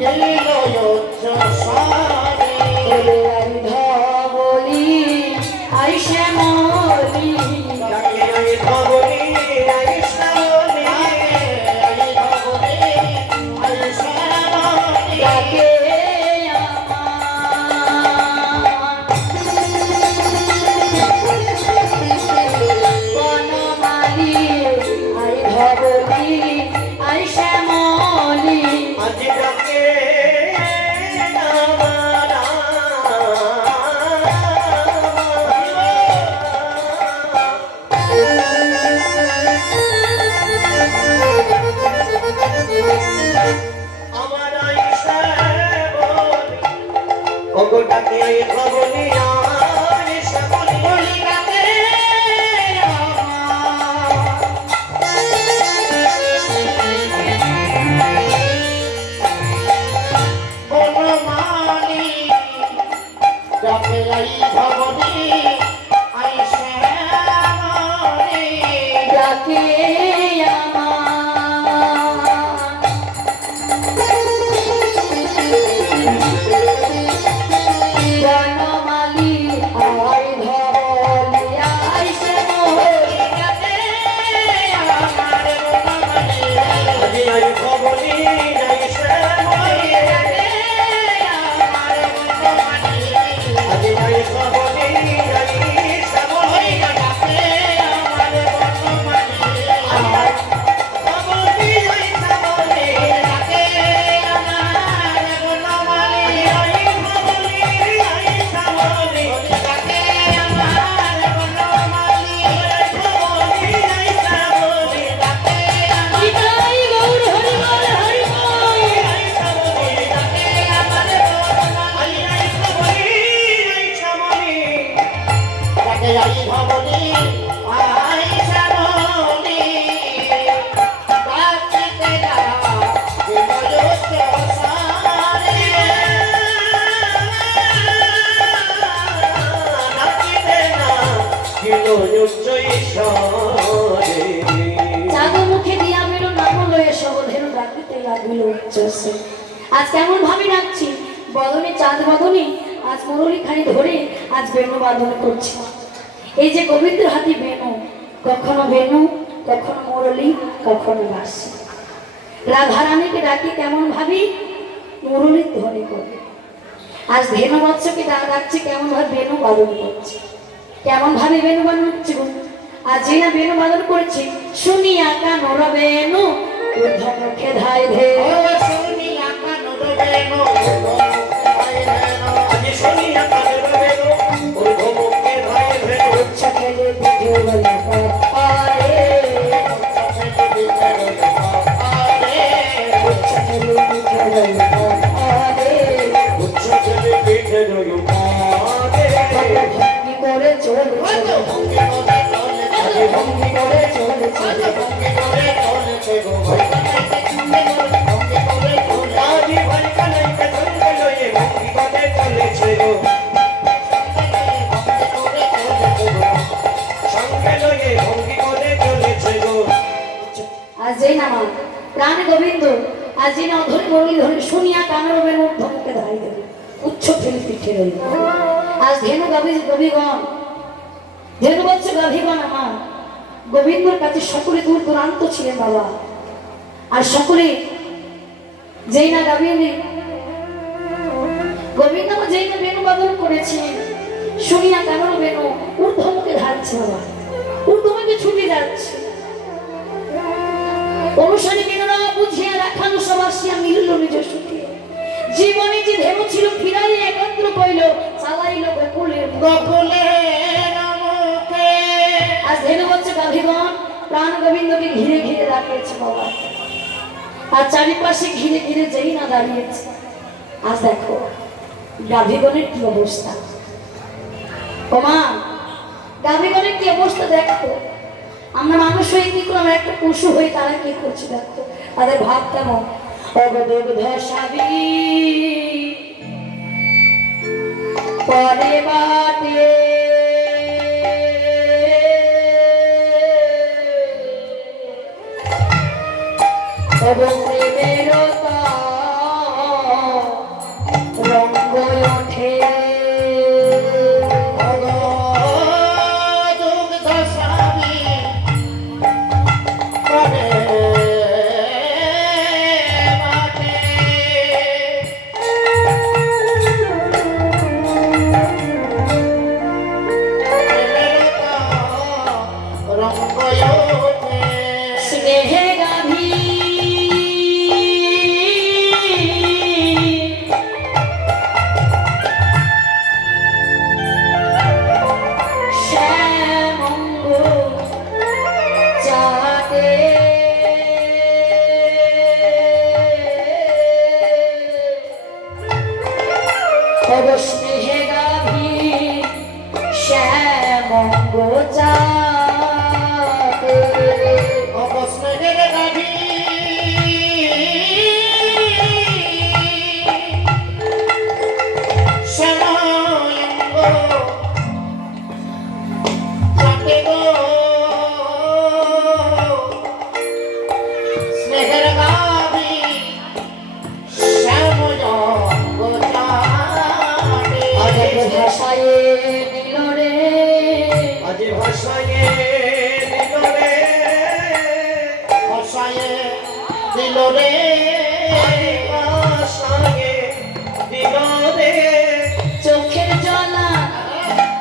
গেল উচ্চ স্বরে ওরে আই ধবলি আই শ্যামলি ডাকে আই ধবলি আই শ্যামলি ডাকে বনমালী আই ধবলি আই শ্যামলি আজ ডাকে আমার আইসা বলি ওগো ডাকে আই ধবলি আই শ্যামলি বলি ডাকে বনমালী ডাকে আই ভবনী আই শ্যামলী ডাকে বনমালী আই ধবলি আই শ্যামলি ডাকে আমার বনমালী আজ আই ধবলি আই শ্যামলি আমার বনমালী আজ আই ধবলি আই শ্যামলি ডাকে আমার বনমালী আর ধবলি আই শ্যামলি ডাকে আমার বনমালী আই ধবলি আই শ্যামলি ডাকে আমার বনমালী ধবলি আই শ্যামলি ডাকে নিতাই গৌর হরি বল হরি বল আই শ্যামলি ডাকে আমার বনমালী আই ধবলি আই শ্যামলি ডাকে আই ভবনী আই শ্যামলী ডাকিতে না বিমলোচ সারে ডাকিতে না দিল উচ্চ ঈশ্বরে চাঁদ মুখে দিয়া বেরো নাম লয়ে সবধেন ডাকিতে লাগিল উচ্চস্বরে। আজ কেমন ভাবে ডাকছি বদনে চাঁদ বদনে আজ মুরলি খানি ধরে আজ বেণু বাদন করছে এই যে গোবিন্দ হাতি বেণু কখনো বেণু কখনো মুরলি কখনো বাঁশি রাধারানীকে ডাকি কেমন ভাবি মুরলি ধ্বনি করে আজ ধেনু বৎসকে ডাকছে কেমন ভাবে বেণু বাদন করছে কেমন ভাবে বেণু বাদন করছে গো? আজ যে না বেণু বাদন করেছে শুনিয়া কান বেণু ঊর্ধ্ব মুখে ধায় ধে ও শুনিয়া কান বেনো ভাই বেনো আজ শুনিয়া কানে বেরো ওর ভমুখে ভাই ভেরো উচ্চ খেলে পিঠে বলে আরে উচ্চ খেলে পিঠে বলে আরে উচ্চ ছেলে পিঠে রয়ু পারে ভঙ্গি করে চলেছে আজ ভঙ্গি করে চলেছে আজি ভাই কানাইকে সঙ্গে লয়ে ভক্তি পথে চলেছে গো সঙ্গে লয়ে ভক্তি পথে চলেছে গো আজ যেই নামা প্রাণ গোবিন্দ আজ যিনি অধরে মুরলি ধরে শুনিয়া কানের বেণু ধমকে ধাই দেবে উচ্চ ফেলে পিঠে রইল আজ ধেনু গবিগণ ধেনু বলছে গাভীগণ আমার গোবিন্দর কাছে সকলে দূর দূরান্ত ছিলেন বাবা। আর সকলে যেই না গাবিয়ে গোবিন্দ যেই না বেনু বাদন করেছেন, শুনিয়া কেমন বেনু ঊর্ধ্বমুখে ধারছে বাবা, ঊর্ধ্বমুখে ছুটে যাচ্ছে। অনুসারী বেনুরা বুঝিয়া রাখানো সবাসিয়া মিলল নিজ সুখে। জীবনে যে ধেনু ছিল ফিরাই একত্র কইল, চালাইল গোকুলের গোকুলের মুখে। আজ ধেনু বলছে গাভীগণ প্রাণ গোবিন্দকে ঘিরে ঘিরে দাঁড়িয়েছে বাবা। আর চারিপাশে ঘিরে ঘিরে যেই না দাঁড়িয়েছে, আজ দেখো গাভীগণের কি অবস্থা। ওমা গাভীগণের কি অবস্থা দেখো। আমরা মানুষ হয়ে কি করলাম, একটা পশু হয়ে তারা কি করছে দেখো, তাদের ভাব কেমন। অবদগ্ধ সাবি পরে বাটে এবং প্রেমের রঙ্গ ওঠে। দুগ্ধ স্বামী পরে বাটে। রঙ্গ ওঠে। স্নেহে গাভী শ্যামঙ্গ যাতে স্নেহে গাভী শ্যামঙ্গ যাতে অবস্মের গাভী শ্যামঙ্গ যাতে গো। স্নেহের গাভী শ্যামঙ্গ যাতে। ভাষায় নিল রে আজ ভাষায় দিল রে, ভাষায় দিল রে। ভাষায় দিল রে। চোখের জলা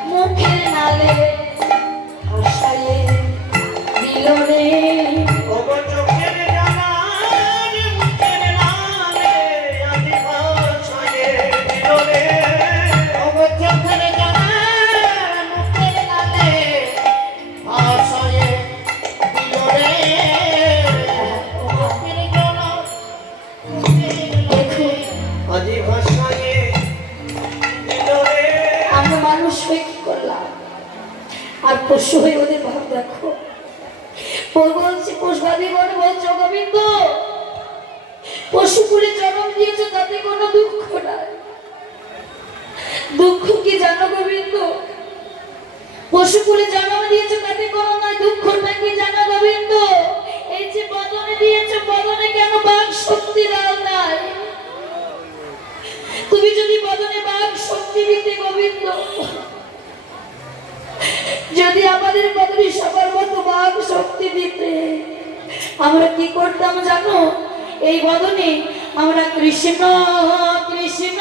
মুখের নালে ভাষায় দিল রে। ওগো চোখের জানার মুখের নালে, আজ ভাষায় দিল রে। ওগো চোখের জানার মুখের লালে ভাষায় দিল রে। চোখের জানার মুখের লালে। আজ ভাষায় দিল রে। আমরা মানুষ হয়ে কি করলাম, আর পশু হয়ে ওদের ভাব দেখো। বলছি পশুবাদী বলে বলছো গোবিন্দ পশুকুলে জন্ম দিয়েছো, তাতে কোনো দুঃখ নাই। দুঃখ কি জানো গোবিন্দ? পশুকুলে জন্ম দিয়েছো তাতে কোনো নাই, দুঃখটা কি জানো গোবিন্দ? এই যে বদনে দিয়েছো, বদনে কেন বাক শক্তি দাও নাই? তুমি যদি বদনে বাক শক্তি দিতে গোবিন্দ, যদি আমাদের বদনে সবার মতো বাক শক্তি দিতে, আমরা কি করতাম জানো? এই বদনে আমরা কৃষ্ণ কৃষ্ণ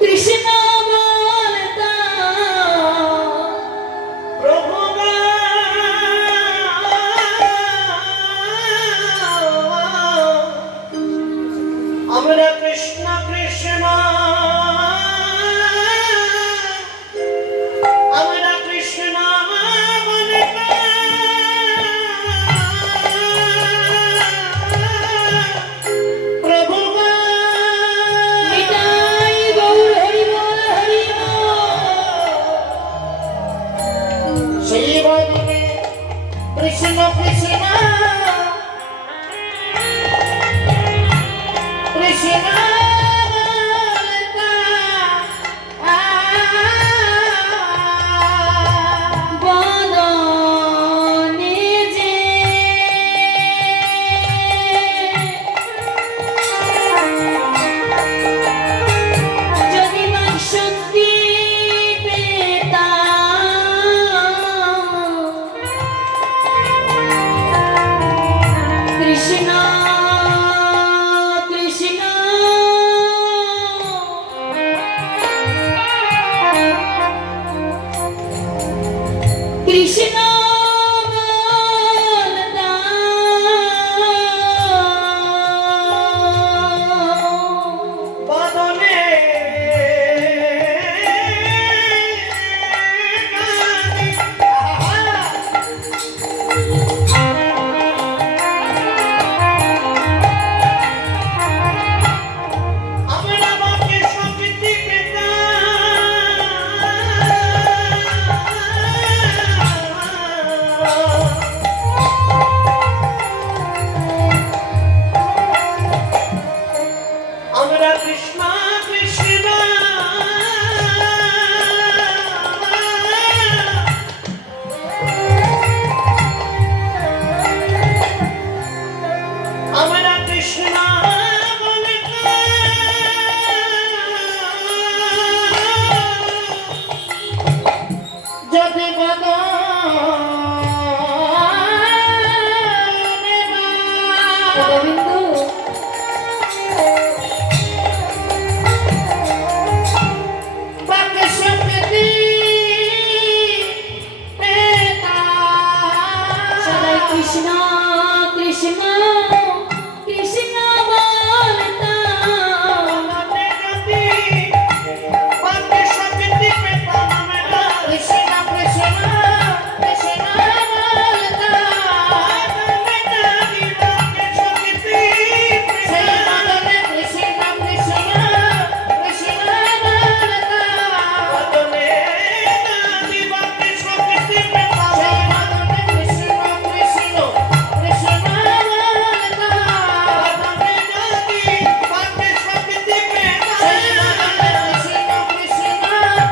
কৃষ্ণ বলতাম। প্রভু আমরা কৃষ্ণ কৃষ্ণ, আমরা কৃষ্ণ প্রভু নিতাই গৌর হরি বল হরি বল। সেই বদনে কৃষ্ণ কৃষ্ণ কৃষ্ণ বদনে যে যদি বাক শক্তি পেতাম, কৃষ্ণ কৃষ্ণ কৃষ্ণ বলতা মনে যদি বাতে শক্তি পেতাম আমরা কৃষ্ণ কৃষ্ণ কৃষ্ণ বলতা মনে যদি বাতে শক্তি সেই পেতাম মদনে কৃষ্ণ কৃষ্ণ কৃষ্ণ বলতা মনে যদি বাতে শক্তি পেতাম সেই মদনে কৃষ্ণ কৃষ্ণ কৃষ্ণ বলতা মনে যদি বাতে শক্তি পেতাম সেই মদনে কৃষ্ণ কৃষ্ণ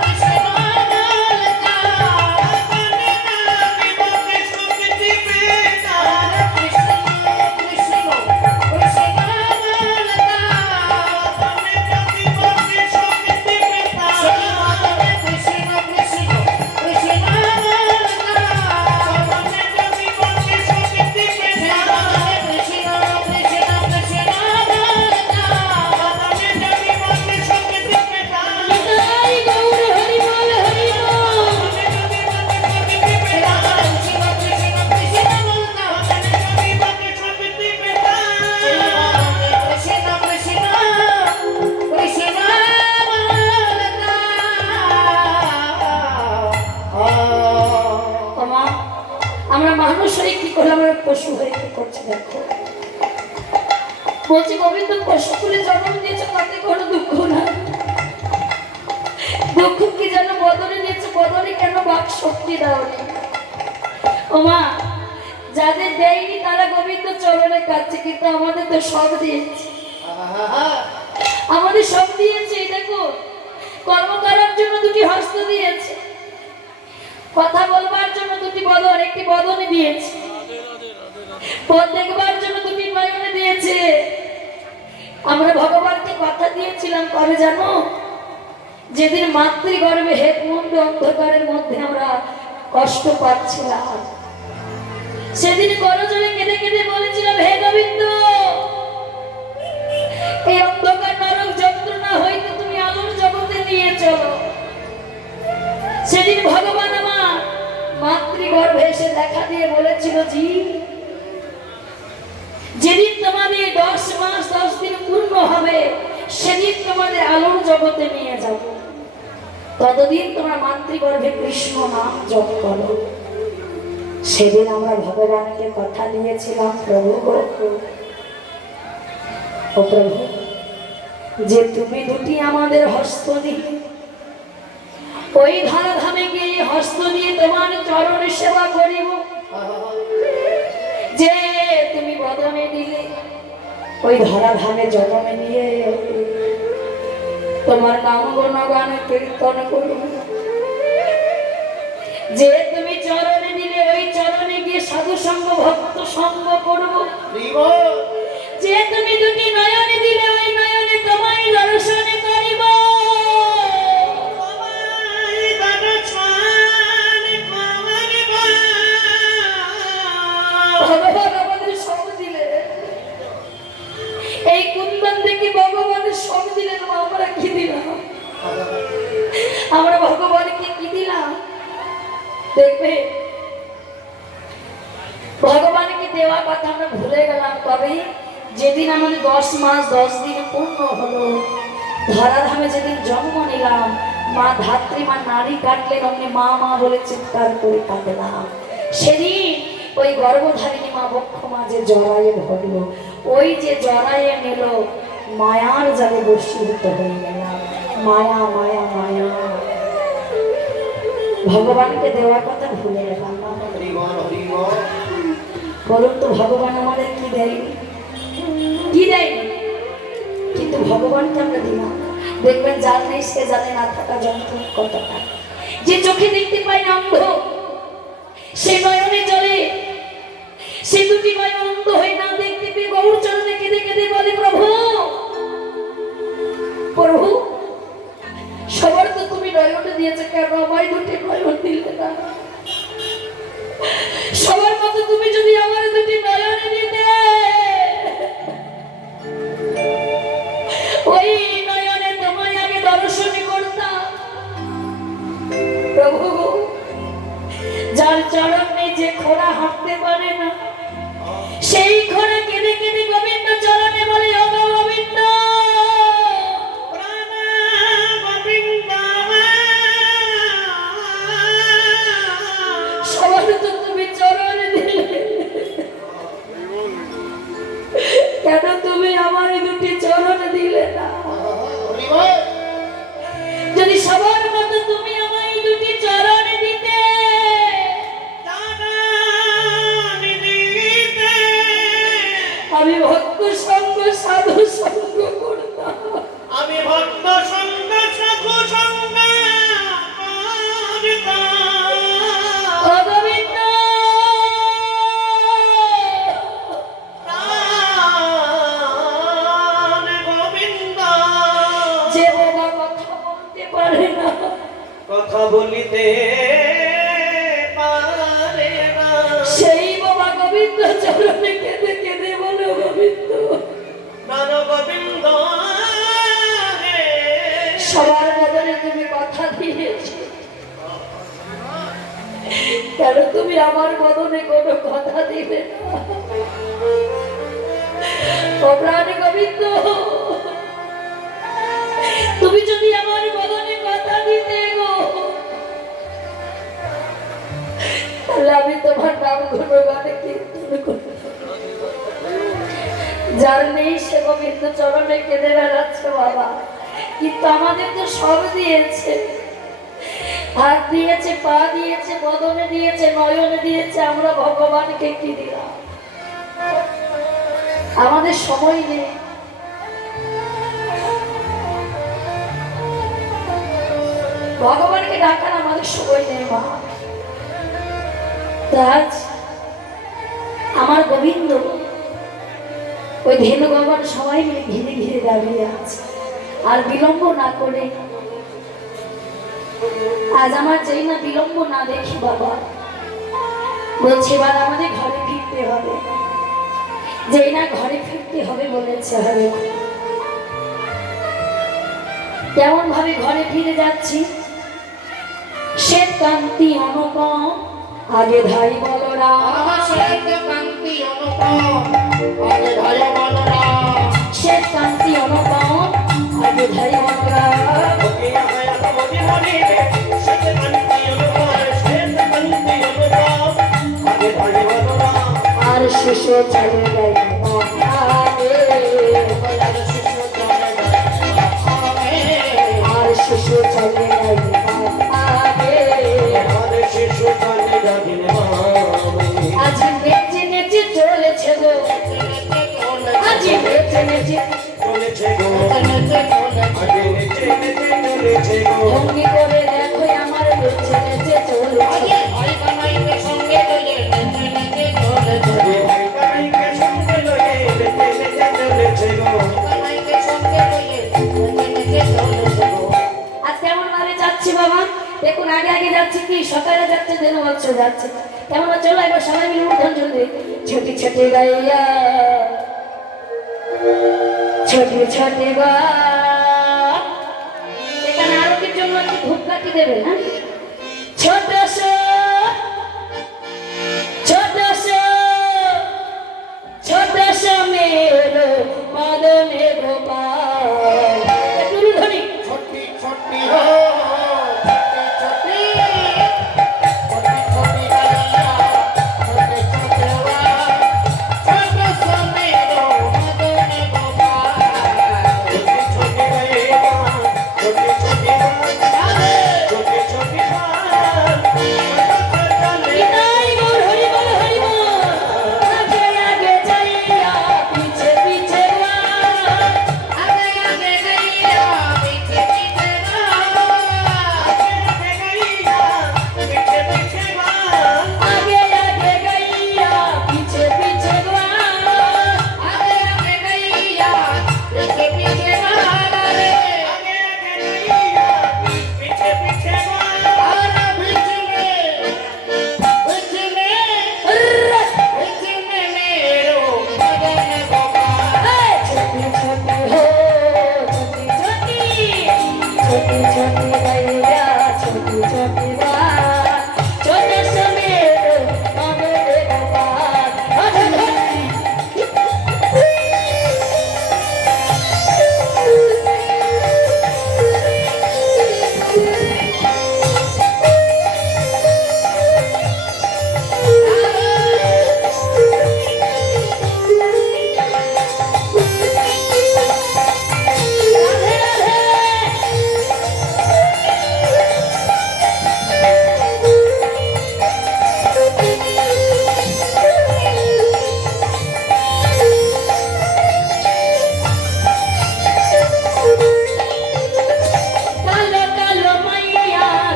কৃষ্ণ বলতা মনে যদি বাতে শক্তি পেতাম কৃষ্ণ কৃষ্ণ কৃষ্ণ বলতা মনে যদি বাতে শক্তি পেতাম সেই মদনে কৃষ্ণ কৃষ্ণ কৃষ্ণ বলতা মনে যদি বাতে শক্তি সেই পেতাম মদনে কৃষ্ণ কৃষ্ণ কৃষ্ণ বলতা মনে যদি বাতে শক্তি পেতাম নিতাই গৌর হরি বল হরি বল মনে যদি বাতে শক্তি পেতাম কৃষ্ণ কৃষ্ণ কৃষ্ণ বলতা যদি বাতে শক্তি পেতাম কৃষ্ণ কৃষ্ণ কৃষ্ণ বলতা মা আমরা মানুষ হয়ে কি করে আমরা পশু হয়ে কি করছি দেখো বলছি গোবিন্দ পশু করে জন্ম দিয়েছে তাতে কোনো দুঃখ না দুঃখ কি যেন বদলে দিয়েছে বদলে কেন বাক শক্তি দাওনি ও মা যাদের দেয়নি তারা গোবিন্দ চরণে কাছে কিন্তু আমাদের তো সব দিয়েছে আমাদের সব দিয়েছে এই দেখো কর্ম করার জন্য দুটি হস্ত দিয়েছে কথা বলবার জন্য দুটি বদন একটি বদনে দিয়েছে পথ দেখবার জন্য দুটি নয়নে দিয়েছে আমরা ভগবানকে কথা দিয়েছিলাম কবে জানো যেদিন মাতৃগর্ভে হেমন্ত অন্ধকারের মধ্যে আমরা কষ্ট পাচ্ছিলাম সেদিন করজোড়ে কেঁদে কেঁদে বলেছিলাম হে গোবিন্দ এই অন্ধকার নরক যন্ত্রণা হইতে তুমি আলোর জগতে নিয়ে চলো সেদিন ভগবান আমার মাতৃগর্ভে এসে দেখা দিয়ে বলেছিল জি যেদিন তোমাদের 10 মাস 10 দিন পূর্ণ হবে সেদিন তোমাদের আলোর জগতে নিয়ে যাব ততদিন তোমরা মাতৃগর্ভে কৃষ্ণ নাম জপ করো সেদিন আমরা ভগবানকে কথা দিয়েছিলাম প্রভু ও প্রভু যে তুমি দুটি আমাদের হস্ত দিলে ওই ধরাধামে গিয়ে হস্ত দিয়ে তোমার চরণে সেবা করিব যে তুমি বদনে দিলে ওই ধরাধামে জন্মে নিয়ে তোমার নাম গুণগান কীর্তন করব যে তুমি চরণে দিলে ওই চরণে গিয়ে সাধু সঙ্গ ভক্ত সঙ্গ করব যে তুমি দুটি নয়নে দিলে ওই নয়নে তোমায় দর্শন করিব ভগবান আমাদের সব দিলে এই কুন্দন থেকে ভগবানের সব দিলেন আমরা কি দিলাম আমরা ভগবানকে কি দিলাম দেখবে ভগবানকে দেওয়া কথা আমরা ভুলে গেলাম তবে যেদিন আমাদের 10 মাস 10 দিন পূর্ণ হলো ধরাধামে যেদিন জন্ম নিলাম মা ধাত্রী মা নারী কাটলেন অমনি মা মা বলে চিৎকার করে কাঁদলাম সেদিন ওই গর্ভধারিণী মা বক্ষ মাঝে জড়াইয়ে ধরলো ওই যে জড়াইয়ে নিল মায়ার জালে বশীভূত হয়ে গেলাম মায়া মায়া মায়া ভগবানকে দেওয়ার কথা ভুলে গেলাম না বলুন তো ভগবান আমাদের কি দেয়নি কি দেয়নি কিন্তু ভগবানকে আমরা দিলাম দেখবেন যার নেই সে জানে না থাকা যন্ত্রণা কতটা যে চোখে দেখতে পাই না অন্ধ সে নয়নে জলে সে দুটি নয়ন অন্ধ হয়ে না দেখতে পেয়ে গৌর চরণে কেঁদে কেঁদে বলে প্রভু প্রভু সবার তো তুমি নয়নে দিয়েছে কেন আমায় দুটি নয়ন দিলে না সবার মতো তুমি যদি আমার দুটি নয়নে দিতে ওই নয়নে তোমায় আগে দর্শন করতাম প্রভু যার চরণে যে খোলা বলিতে পারে না। সেই বাবা গোবিন্দ চরণে কেঁদে কেঁদে বলো গোবিন্দ, প্রাণ গোবিন্দ হে। সবার বদলে তুমি কথা দিয়েছো, কেন তুমি আমার বদলে কোনো কথা দিবে না? ও প্রাণ গোবিন্দ, তুমি যদি আমার বদলে কথা দিতে গো, তাহলে আমি তোমার নাম গুণগানে কীর্তন করব। যার নেই সে গোবিন্দ চরণে কেঁদে বেড়াচ্ছে বাবা, কিন্তু আমাদের তো সব দিয়েছে, হাত দিয়েছে, পা দিয়েছে, বদনে দিয়েছে, নয়নে দিয়েছে, আমরা ভগবানকে কি দিলাম? আমাদের সময় নেই। ভগবানকে ডাকার আমাদের সময় নেই মা। আজ আমার গোবিন্দ ওই ধেনু ভগবান সবাই মিলে ঘিরে ঘিরে দাঁড়িয়ে আছে, আর বিলম্ব না করে আজ আমার যেই না বিলম্ব না দেখি বাবা, বলছে এবার আমাদের ঘরে ফিরতে হবে, যেই না ঘরে ফিরতে হবে বলেছে হবে। কেমন ভাবে ঘরে ফিরে যাচ্ছি, শ্বেত কান্তি অনুপম আগে ধাই বলরা, আমার শ্বেত কান্তি অনুপম আগে ধাই বলরা, শ্বেত কান্তি অনুপম আগে ধাই বলরা। ওকে আয়া মনে মনে শ্বেত কান্তি অনুপম, শ্বেত কান্তি অনুপম আগে ধাই বলরা। আর শিশু চলে গেল আগে, আর শিশু চলে গেল আগে, আর শিশু চলে গেল আগে। আর শিশু চলে গেল মামে। আজ নেচে নেচে চলেছে গো, আজ নেচে নেচে চলেছে গো, নেচে চলে আগে নেচে নেচে চলেছে গো। ভঙ্গি করে দেখো আমার নেচে নেচে চলেছে। ভাই কানাইকে সঙ্গে লইয়ে নেচে নেচে চলে আগে ভাই কানাইকে সঙ্গে লয়ে নেচে নেচে চলেছে গো। কানাইকে সঙ্গে লইয়ে নেচে নেচে চলে আজ কেমন ভাবে যাচ্ছি বাবা, দেখুন আগে আগে যাচ্ছি কি সকালে যাচ্ছে দিন বছর যাচ্ছে, কেমন চলো একবার সবাই মিলে উঠন চলবে। ছোটি ছোটি গাইয়া ছোটি ছোটি গা, এখানে আরতির জন্য একটু ধূপকাঠি দেবে না? ছোট ছোট ছোট মেরো মদনে গোপাল, একটু ধ্বনি। छोटी छोटी हो छोटी छोटी छोटी छोटी गैया छोटे छोटे छोटे सोने रो मदन गोपाल छोटी छोटी गैया, छोटी छोटी बात, छोटी छोटी बात,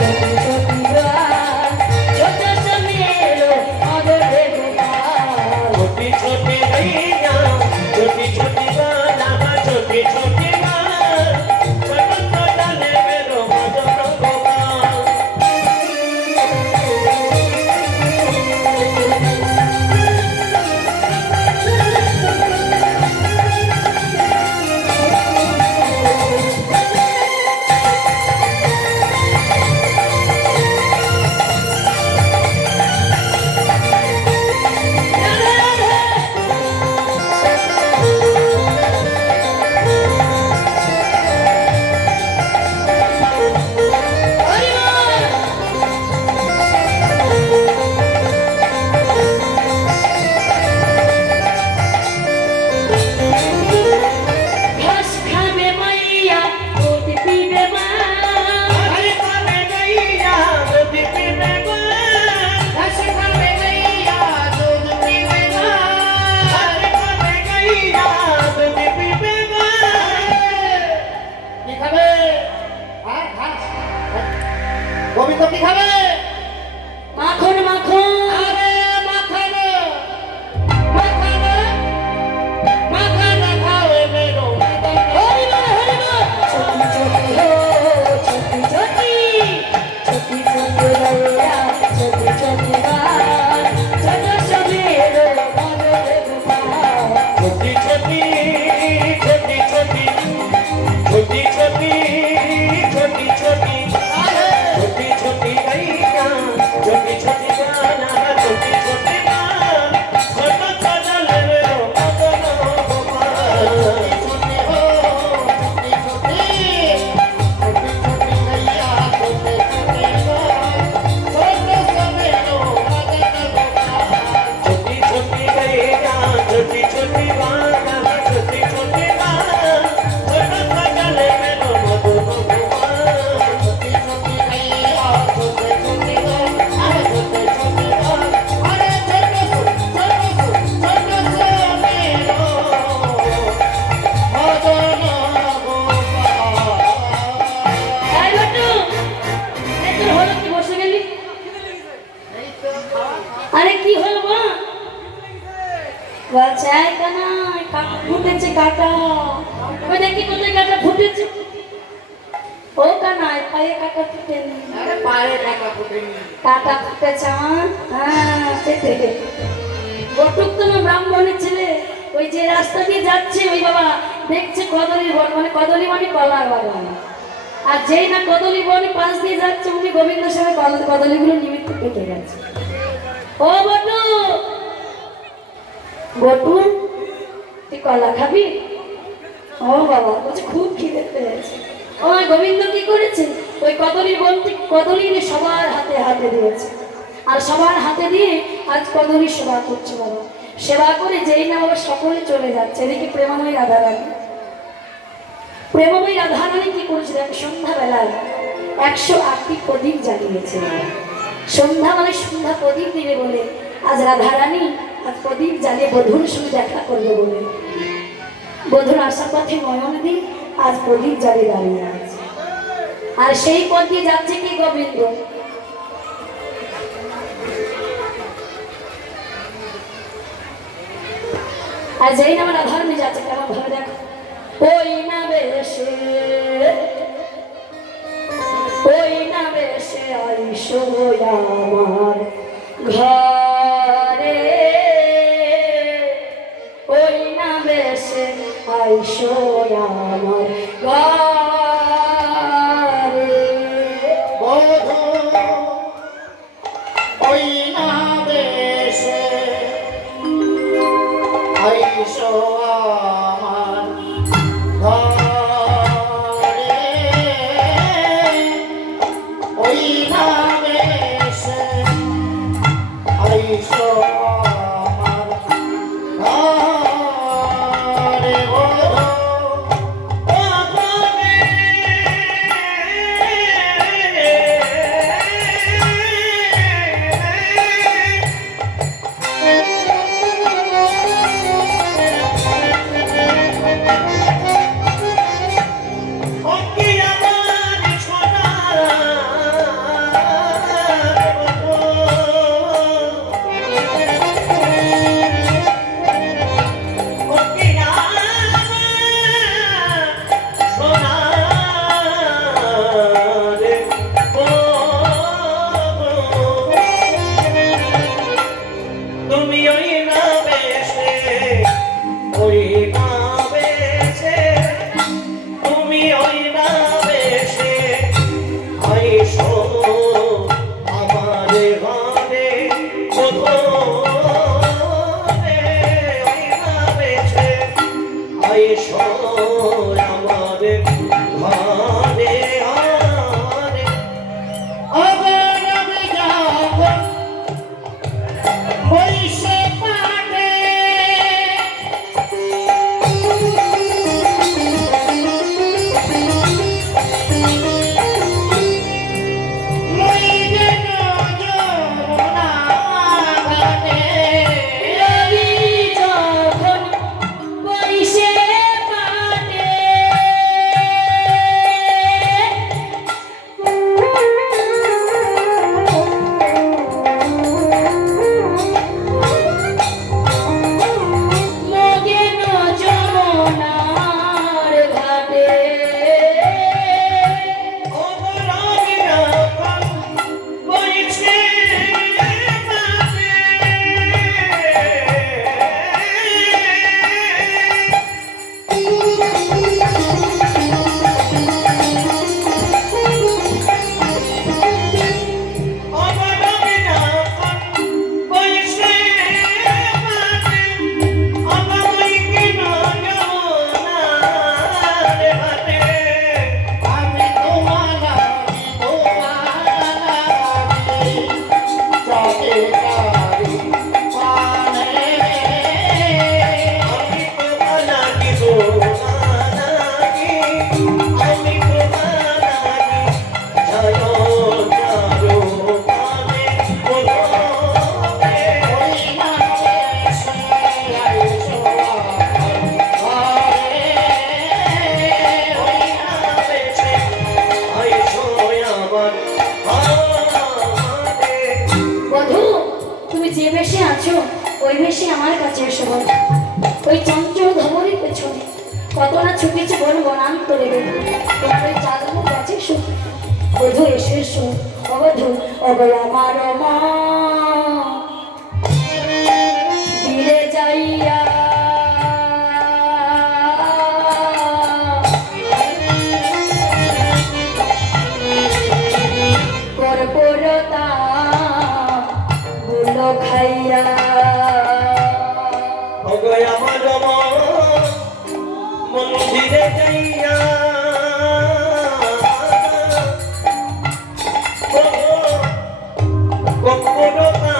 ছোটি ছোটি গান ছোট সমেলো আদরে গোপাল छोटी छोटी नैया छोटी छोटी गाना छोटी छोटी गान सटक डाले मेरो मदन गोपाल ঘাস খাবে মাইয়া দুধ পিবে মা अरे खाने गैया दूध पीने गान घास खावे गैया दूध पीवे गान अरे खाने गैया दूध पीने गान কি খাবে আর ঘাস গোবিন্দ কি খাবে মাখন মাখন আরে মাখানো মাখানো মাখানো খাবে মেরো মদন হরি বল হরি বল ছোটি ছোটি হো ছোটি ছোটি ছোটি ছোটি লয়া ছোটি ছোটি গান ছোট সমেলো আদরে গোপাল छोटी छोटी छोटी छोटी छोटी छोटी छोटी छोटी छोटी छोटी गैया छोटी छोटी गाना छोटी छोटी गान सटक डाले मेरो मदन गोपाल छोटी हो छोटी छोटी छोटी छोटी गैया छोटी छोटी गान छोटे समेलो मदन गोपाल छोटी छोटी गैया छोटी छोटी गाना छोटी छोटी गान सटक डाले मेरो मदन गोपाल छोटी छोटी गैया छोटे छोटे गान छोटे छोटे गान अरे छोटे समेलो मदन गोपाल এই বটু এই তোর হলো কি বসে গেলি আরে কি হলো মা বাচ্চাই কানা কাটা ফুটেছে কাটা ওই দেখি কোথায় কাটা ফুটেছে ও কানাই পায়ে কাটা ফুটেনি अरे पाए काका फुटेनी কাটা ফুটেছে আমার হ্যাঁ পেটে বটুক তো আমার ব্রাহ্মণের ছেলে ওই যে রাস্তা দিয়ে যাচ্ছে ওই বাবা দেখছে কদলি বন মানে কদলি মানে কলার বাগান আর যেই না কদলি বন পাশ দিয়ে যাচ্ছে উনি গোবিন্দ সাহেব কদলিগুলো নিমিত্ত পেটে গেছে ও বটু বটু তুই কলা খাবি ও বাবা বলছে খুব খিদে পেয়েছে ও আমার গোবিন্দ কি করেছে ওই কদলির বনটি কদলি নিয়ে সবার হাতে হাতে দিয়েছে আর সবার হাতে দিয়ে আজ কদলির সেবা করছে বাবা সেবা করে যেই না বাবা সকলে চলে যাচ্ছে এদিকে প্রেমময়ী রাধারানী প্রেমময়ী রাধারানী কি করেছে দেখো সন্ধ্যাবেলায় 108টি প্রদীপ জ্বালিয়েছে সন্ধ্যাবেলায় সন্ধ্যা প্রদীপ দিবে বলে আজ রাধারানী আজ প্রদীপ জ্বালিয়ে বধূর সঙ্গে দেখা করবে বলে বধূর আসার পথে নয়ন দিয়ে আজ প্রদীপ জ্বালিয়ে দাঁড়িয়ে আছে আর সেই পথ দিয়ে যাচ্ছে কি গোবিন্দ আর যেই না আমার রাধারানী যাচ্ছে কেমন ভাবে দেখো ওই না বেশে আইসো আমার ঘরে ওই না বেশে আইসো আমার ঘরে বধূ ওই না বেশে আইসো আমার ঘরে ওই না বেশে আইসো আমার ঘরে বধূ যে বেশে আছো ওই বেশে আমার কাছে এসো বল। ওই চঞ্চল ধমরির পেছনে কত না ছুটেছে বন বনান্তরে বেঁধে তোমার ওই চাঁদমুখ আছে সুখ বধু এসে এসো অবধু অবয় আমার মা ফিরে যাইয়া কর্পূরতা গুলো খাইয়া ওগো আমার মন্দিরে যাইয়া কর্পূরতা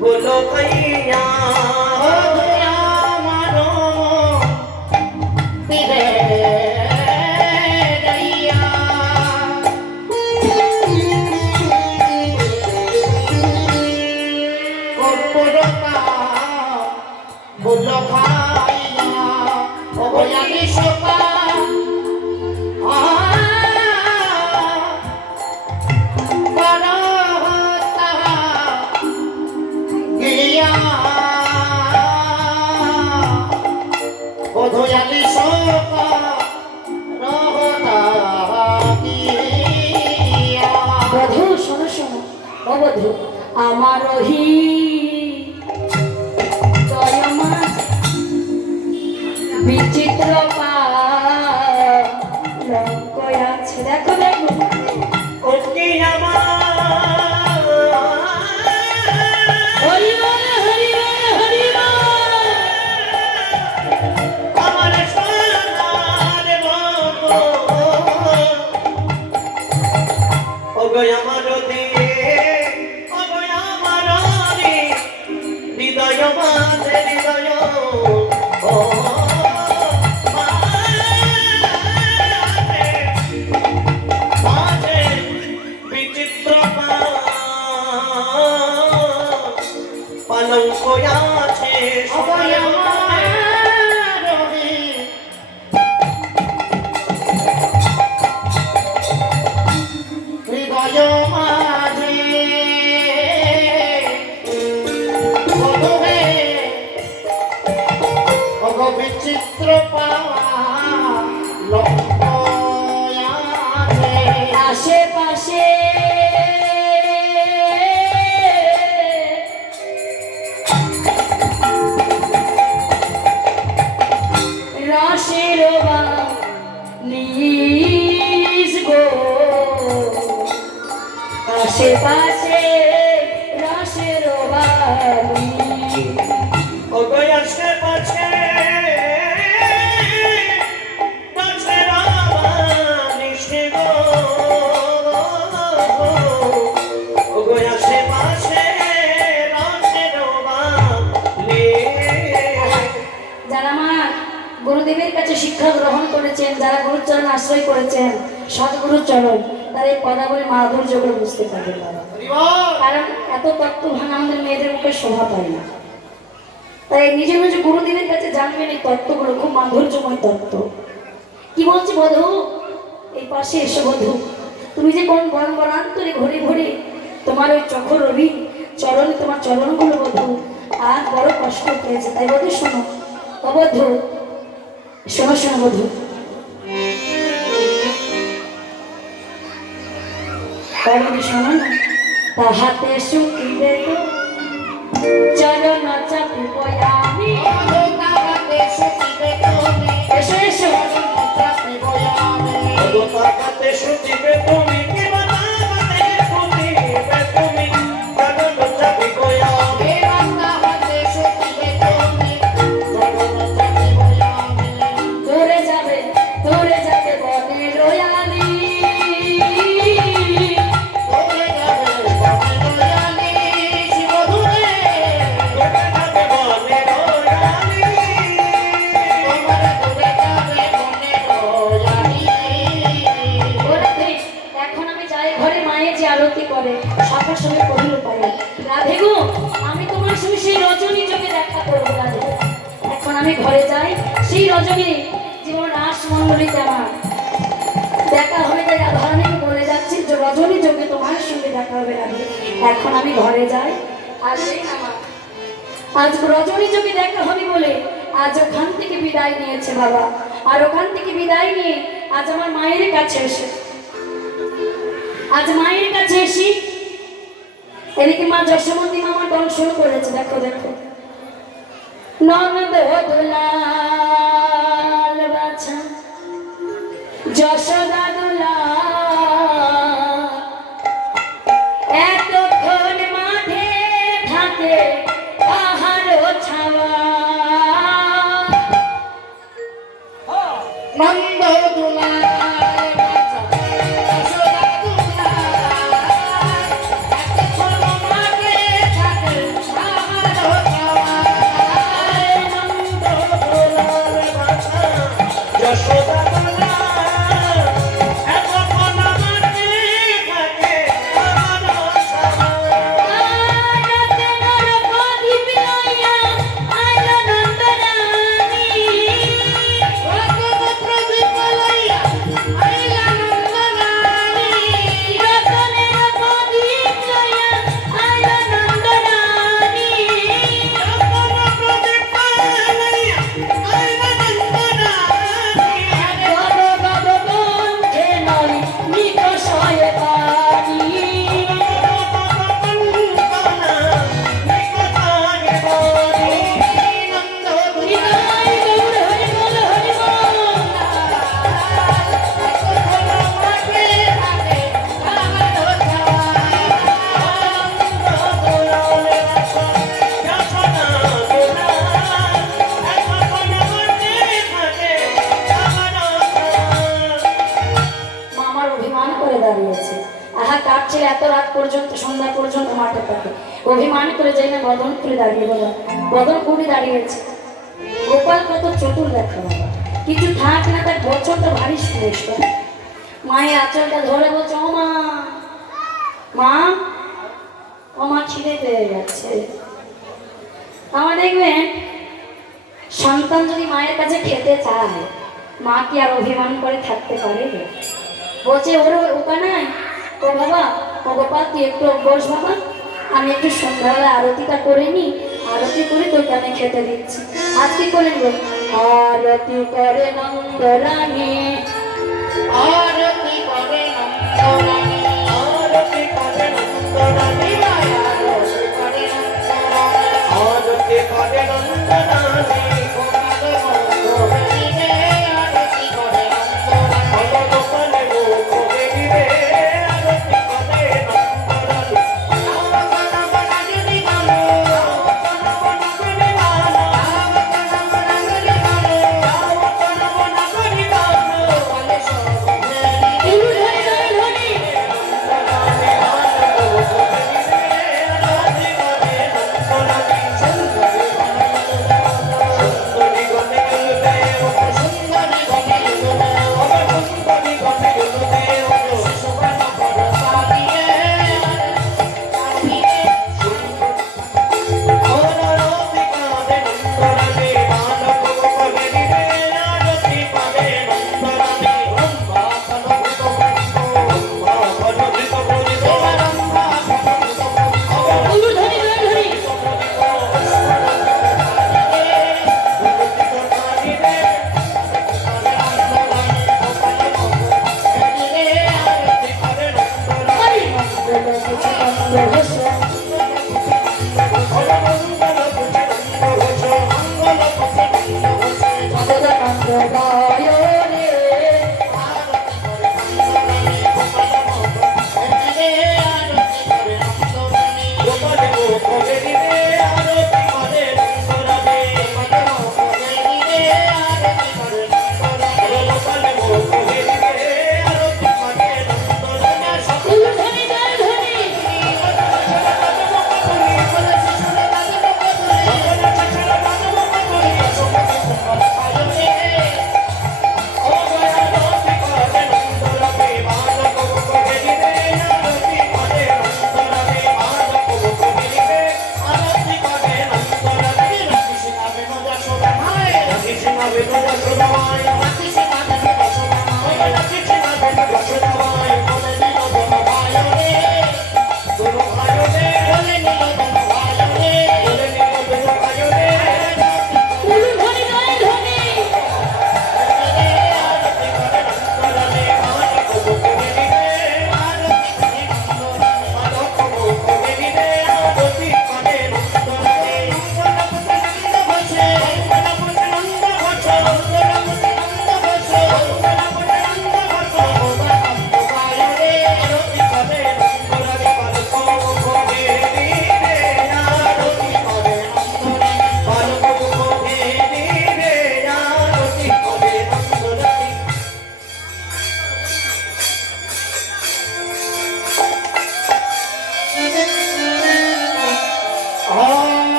গুলো খাইয়া আমার ফিরে যাইয়া কর্পূরতা বলো খাইয়া অবয়ালি সোপা বধয়ালি সোপা বধু শোনো শোনো অবধু আমার হি দয়মা বিচিত্র পালঙ্ক আছে দেখো দেখো ওকে আমার হরি বল হরি বল হরি বল আমার সোনার বাবু ওগো আমার দিয়ে ওগো আমার হৃদয় মাঝে হৃদয় ও মাঝে বিচিত্র পালঙ্ক আছে অবয় আমার হৃদয় মাঝে বধূরে অগ বিচিত্র পালঙ্ক আছে আশেপাশে রসের নিজ গো আশেপাশে রসের ওগো আশেপাশে গাছের নিশে গো ওগো আশেপাশে গাছের যারা আমার গুরুদেবের কাছে শিক্ষা গ্রহণ করেছেন, যারা গুরুচরণ আশ্রয় করেছেন, সদ্গুরুর চরণ, তারা এই পদাবলী মাধুর্য করে বুঝতে পারবেন বাবা। কারণ এত তত্ত্ব ভাঙা আমাদের মেয়েদের মুখে শোভা পায় না। তাই নিজে নিজে গুরুদেবের কাছে জানবেন এই তত্ত্বগুলো খুব মাধুর্যময় তত্ত্ব। কি বলছি বধূ, এই পাশে এসো বধূ, তুমি যে কোন বন বনান্তরে ঘুরে ঘুরে তোমার ওই চখর রবি চরণে তোমার চরণগুলো বধূ আর বড় কষ্ট পেয়েছে। তাই বধূ শোনো অবধূ, শোনো শোনো বধূ, শোনো না তাহাতে সুখিবে তো চরণ চাপি আমি এসো এসো ওগো তাকাতে শুটিবে তুমি কি বানাতে শুটিবে তুমি চরণ চাপি আমি দূরে যাবে বনে রয়ালি যাবে বনে রয়ালি ওরে তুই, এখন আমি যাই ঘরে মায়ে যে আরতি করে সবার সঙ্গে কহিল পাই রাধে গো, আমি তোমার সঙ্গে সেই রজনী যোগে দেখা করবো রাধে। এখন আমি ঘরে যাই, সেই রজনী জীবন রাস মন্ডলীতে আমার দেখা হয়ে যায়। রাধারানীকে বলে যাচ্ছি যে রজনী যোগে তোমার সঙ্গে দেখা হবে রাধে। এখন আমি ঘরে যাই। আজ রজনী যোগে দেখা হবে বলে আজ ওখান থেকে বিদায় নিয়েছে বাবা। আর ওখান থেকে বিদায় নিয়ে আজ আমার মায়ের কাছে এসে এদিকে মা যশোমতী মামা গান শুরু করেছে। দেখো দেখো, ননদ দুলাল বাছা যশোদা দুলাল, এতক্ষণ মাঠে থাকে পাহাড় ছাওয়া। নন্দ দুলাল বাছা যশোদা দুলাল, এতক্ষণ মাঠে থাকে পাহাড় ছাওয়া। নন্দ দুলাল বাছা যশোদা দুলাল, এতক্ষণ মাঠে থাকে পাহাড় ছাওয়া। প্রদীপ লইয়া আইলা নন্দনারী, প্রদীপ লইয়া আইলা নন্দনারী। মামার অভিমান করে দাঁড়িয়েছে। আহা কাটছে এত রাত পর্যন্ত, সন্ধ্যা পর্যন্ত মাঠে থাকে, অভিমান করে যাই না বদন করে দাঁড়িয়ে বলো, বদন করে দাঁড়িয়েছে। গোপাল কত চতুর দেখো বাবা, কিছু থাক না তার বছরটা ভারী শ্রেষ্ঠ। মায়ের আঁচলটা ধরে বলছে, ও মা, মা, ও মা খিদে পেয়ে যাচ্ছে। আমার দেখবেন সন্তান যদি মায়ের কাছে খেতে চায়, মা কি আর অভিমান করে থাকতে পারে? বলছে ওর ওখানে, ও বাবা, ও গোপাল তুই একটু বস বাবা, আমি একটু সন্ধ্যাবেলা আরতিটা করে নি, আরতি করে তোকে আমি খেতে দিচ্ছি। আজ কি করলেন গো? আরতি করে নন্দরানী, আরতি করে নন্দরানী, আরতি করে নন্দনারী, আরতি করে নন্দরানী। আরতি করে নন্দনারী, গোপাল নন্দরানী রে, আরতি করে নন্দরানী। গোপালে মুখ দেখিবে, আরতি করে নন্দনারী। রাজনী গানো, নগরী গানো, রাজনী গানো, নগরী গানো, গোপালে সর্বভূমি।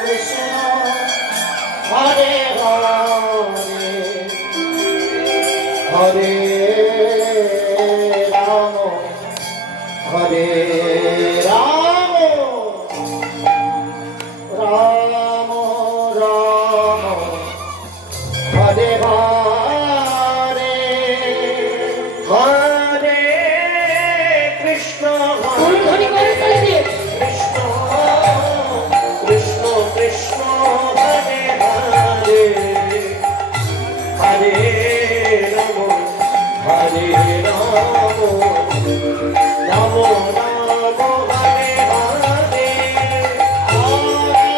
কৃষ্ণ হরে হরে হরে রাম হরে রাম রাম রাম হরে হরে হরে কৃষ্ণ ধ্বনি করে তালি দিয়ে। কৃষ্ণ কৃষ্ণ কৃষ্ণ হরে হরে হরে রাম হরে রাম রাম রাম হরে হরে হরে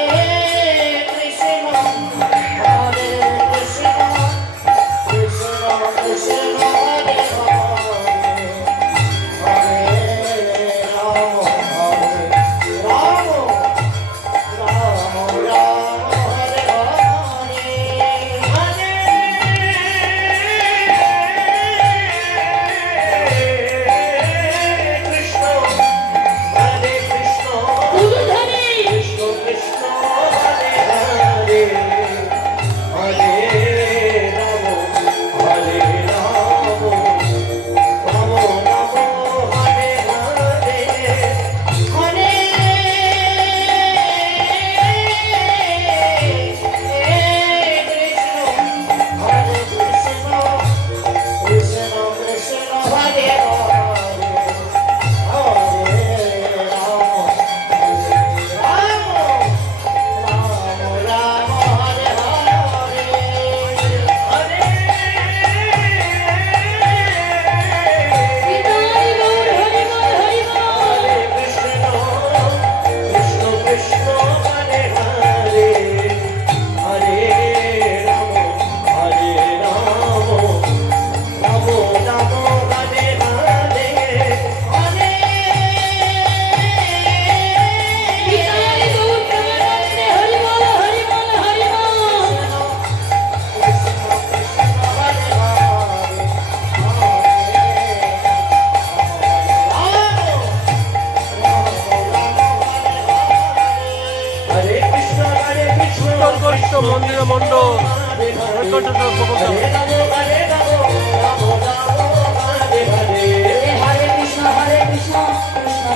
কৃষ্ণ হরে কৃষ্ণ কৃষ্ণ কৃষ্ণ হরে হরে হরে রাম রাম রাম রাম হরে হরে কৃষ্ণ হরে কৃষ্ণ উলুধ্বনি। কৃষ্ণ কৃষ্ণ হরে হরে হরে রাম হরে রাম রাম রাম হরে হরে হরে কৃষ্ণ হরে কৃষ্ণ কৃষ্ণ কৃষ্ণ হরে হরে হরে রাম রাম রাম হরে হরে নিতাই গৌর হরি বল হরি বল। হরে কৃষ্ণ কৃষ্ণ কৃষ্ণ হরে হরে হরে রাম হরে রাম রাম রাম হরে হরে হরে নিতাই গৌর প্রেমানন্দে হরি বল হরি বল হরি বল। হরে কৃষ্ণ হরে কৃষ্ণ উত্তর গরিষ্ঠ মন্দির মণ্ডল হরে হরে বৈকুণ্ঠ প্রকল্প। হরে রাম হরে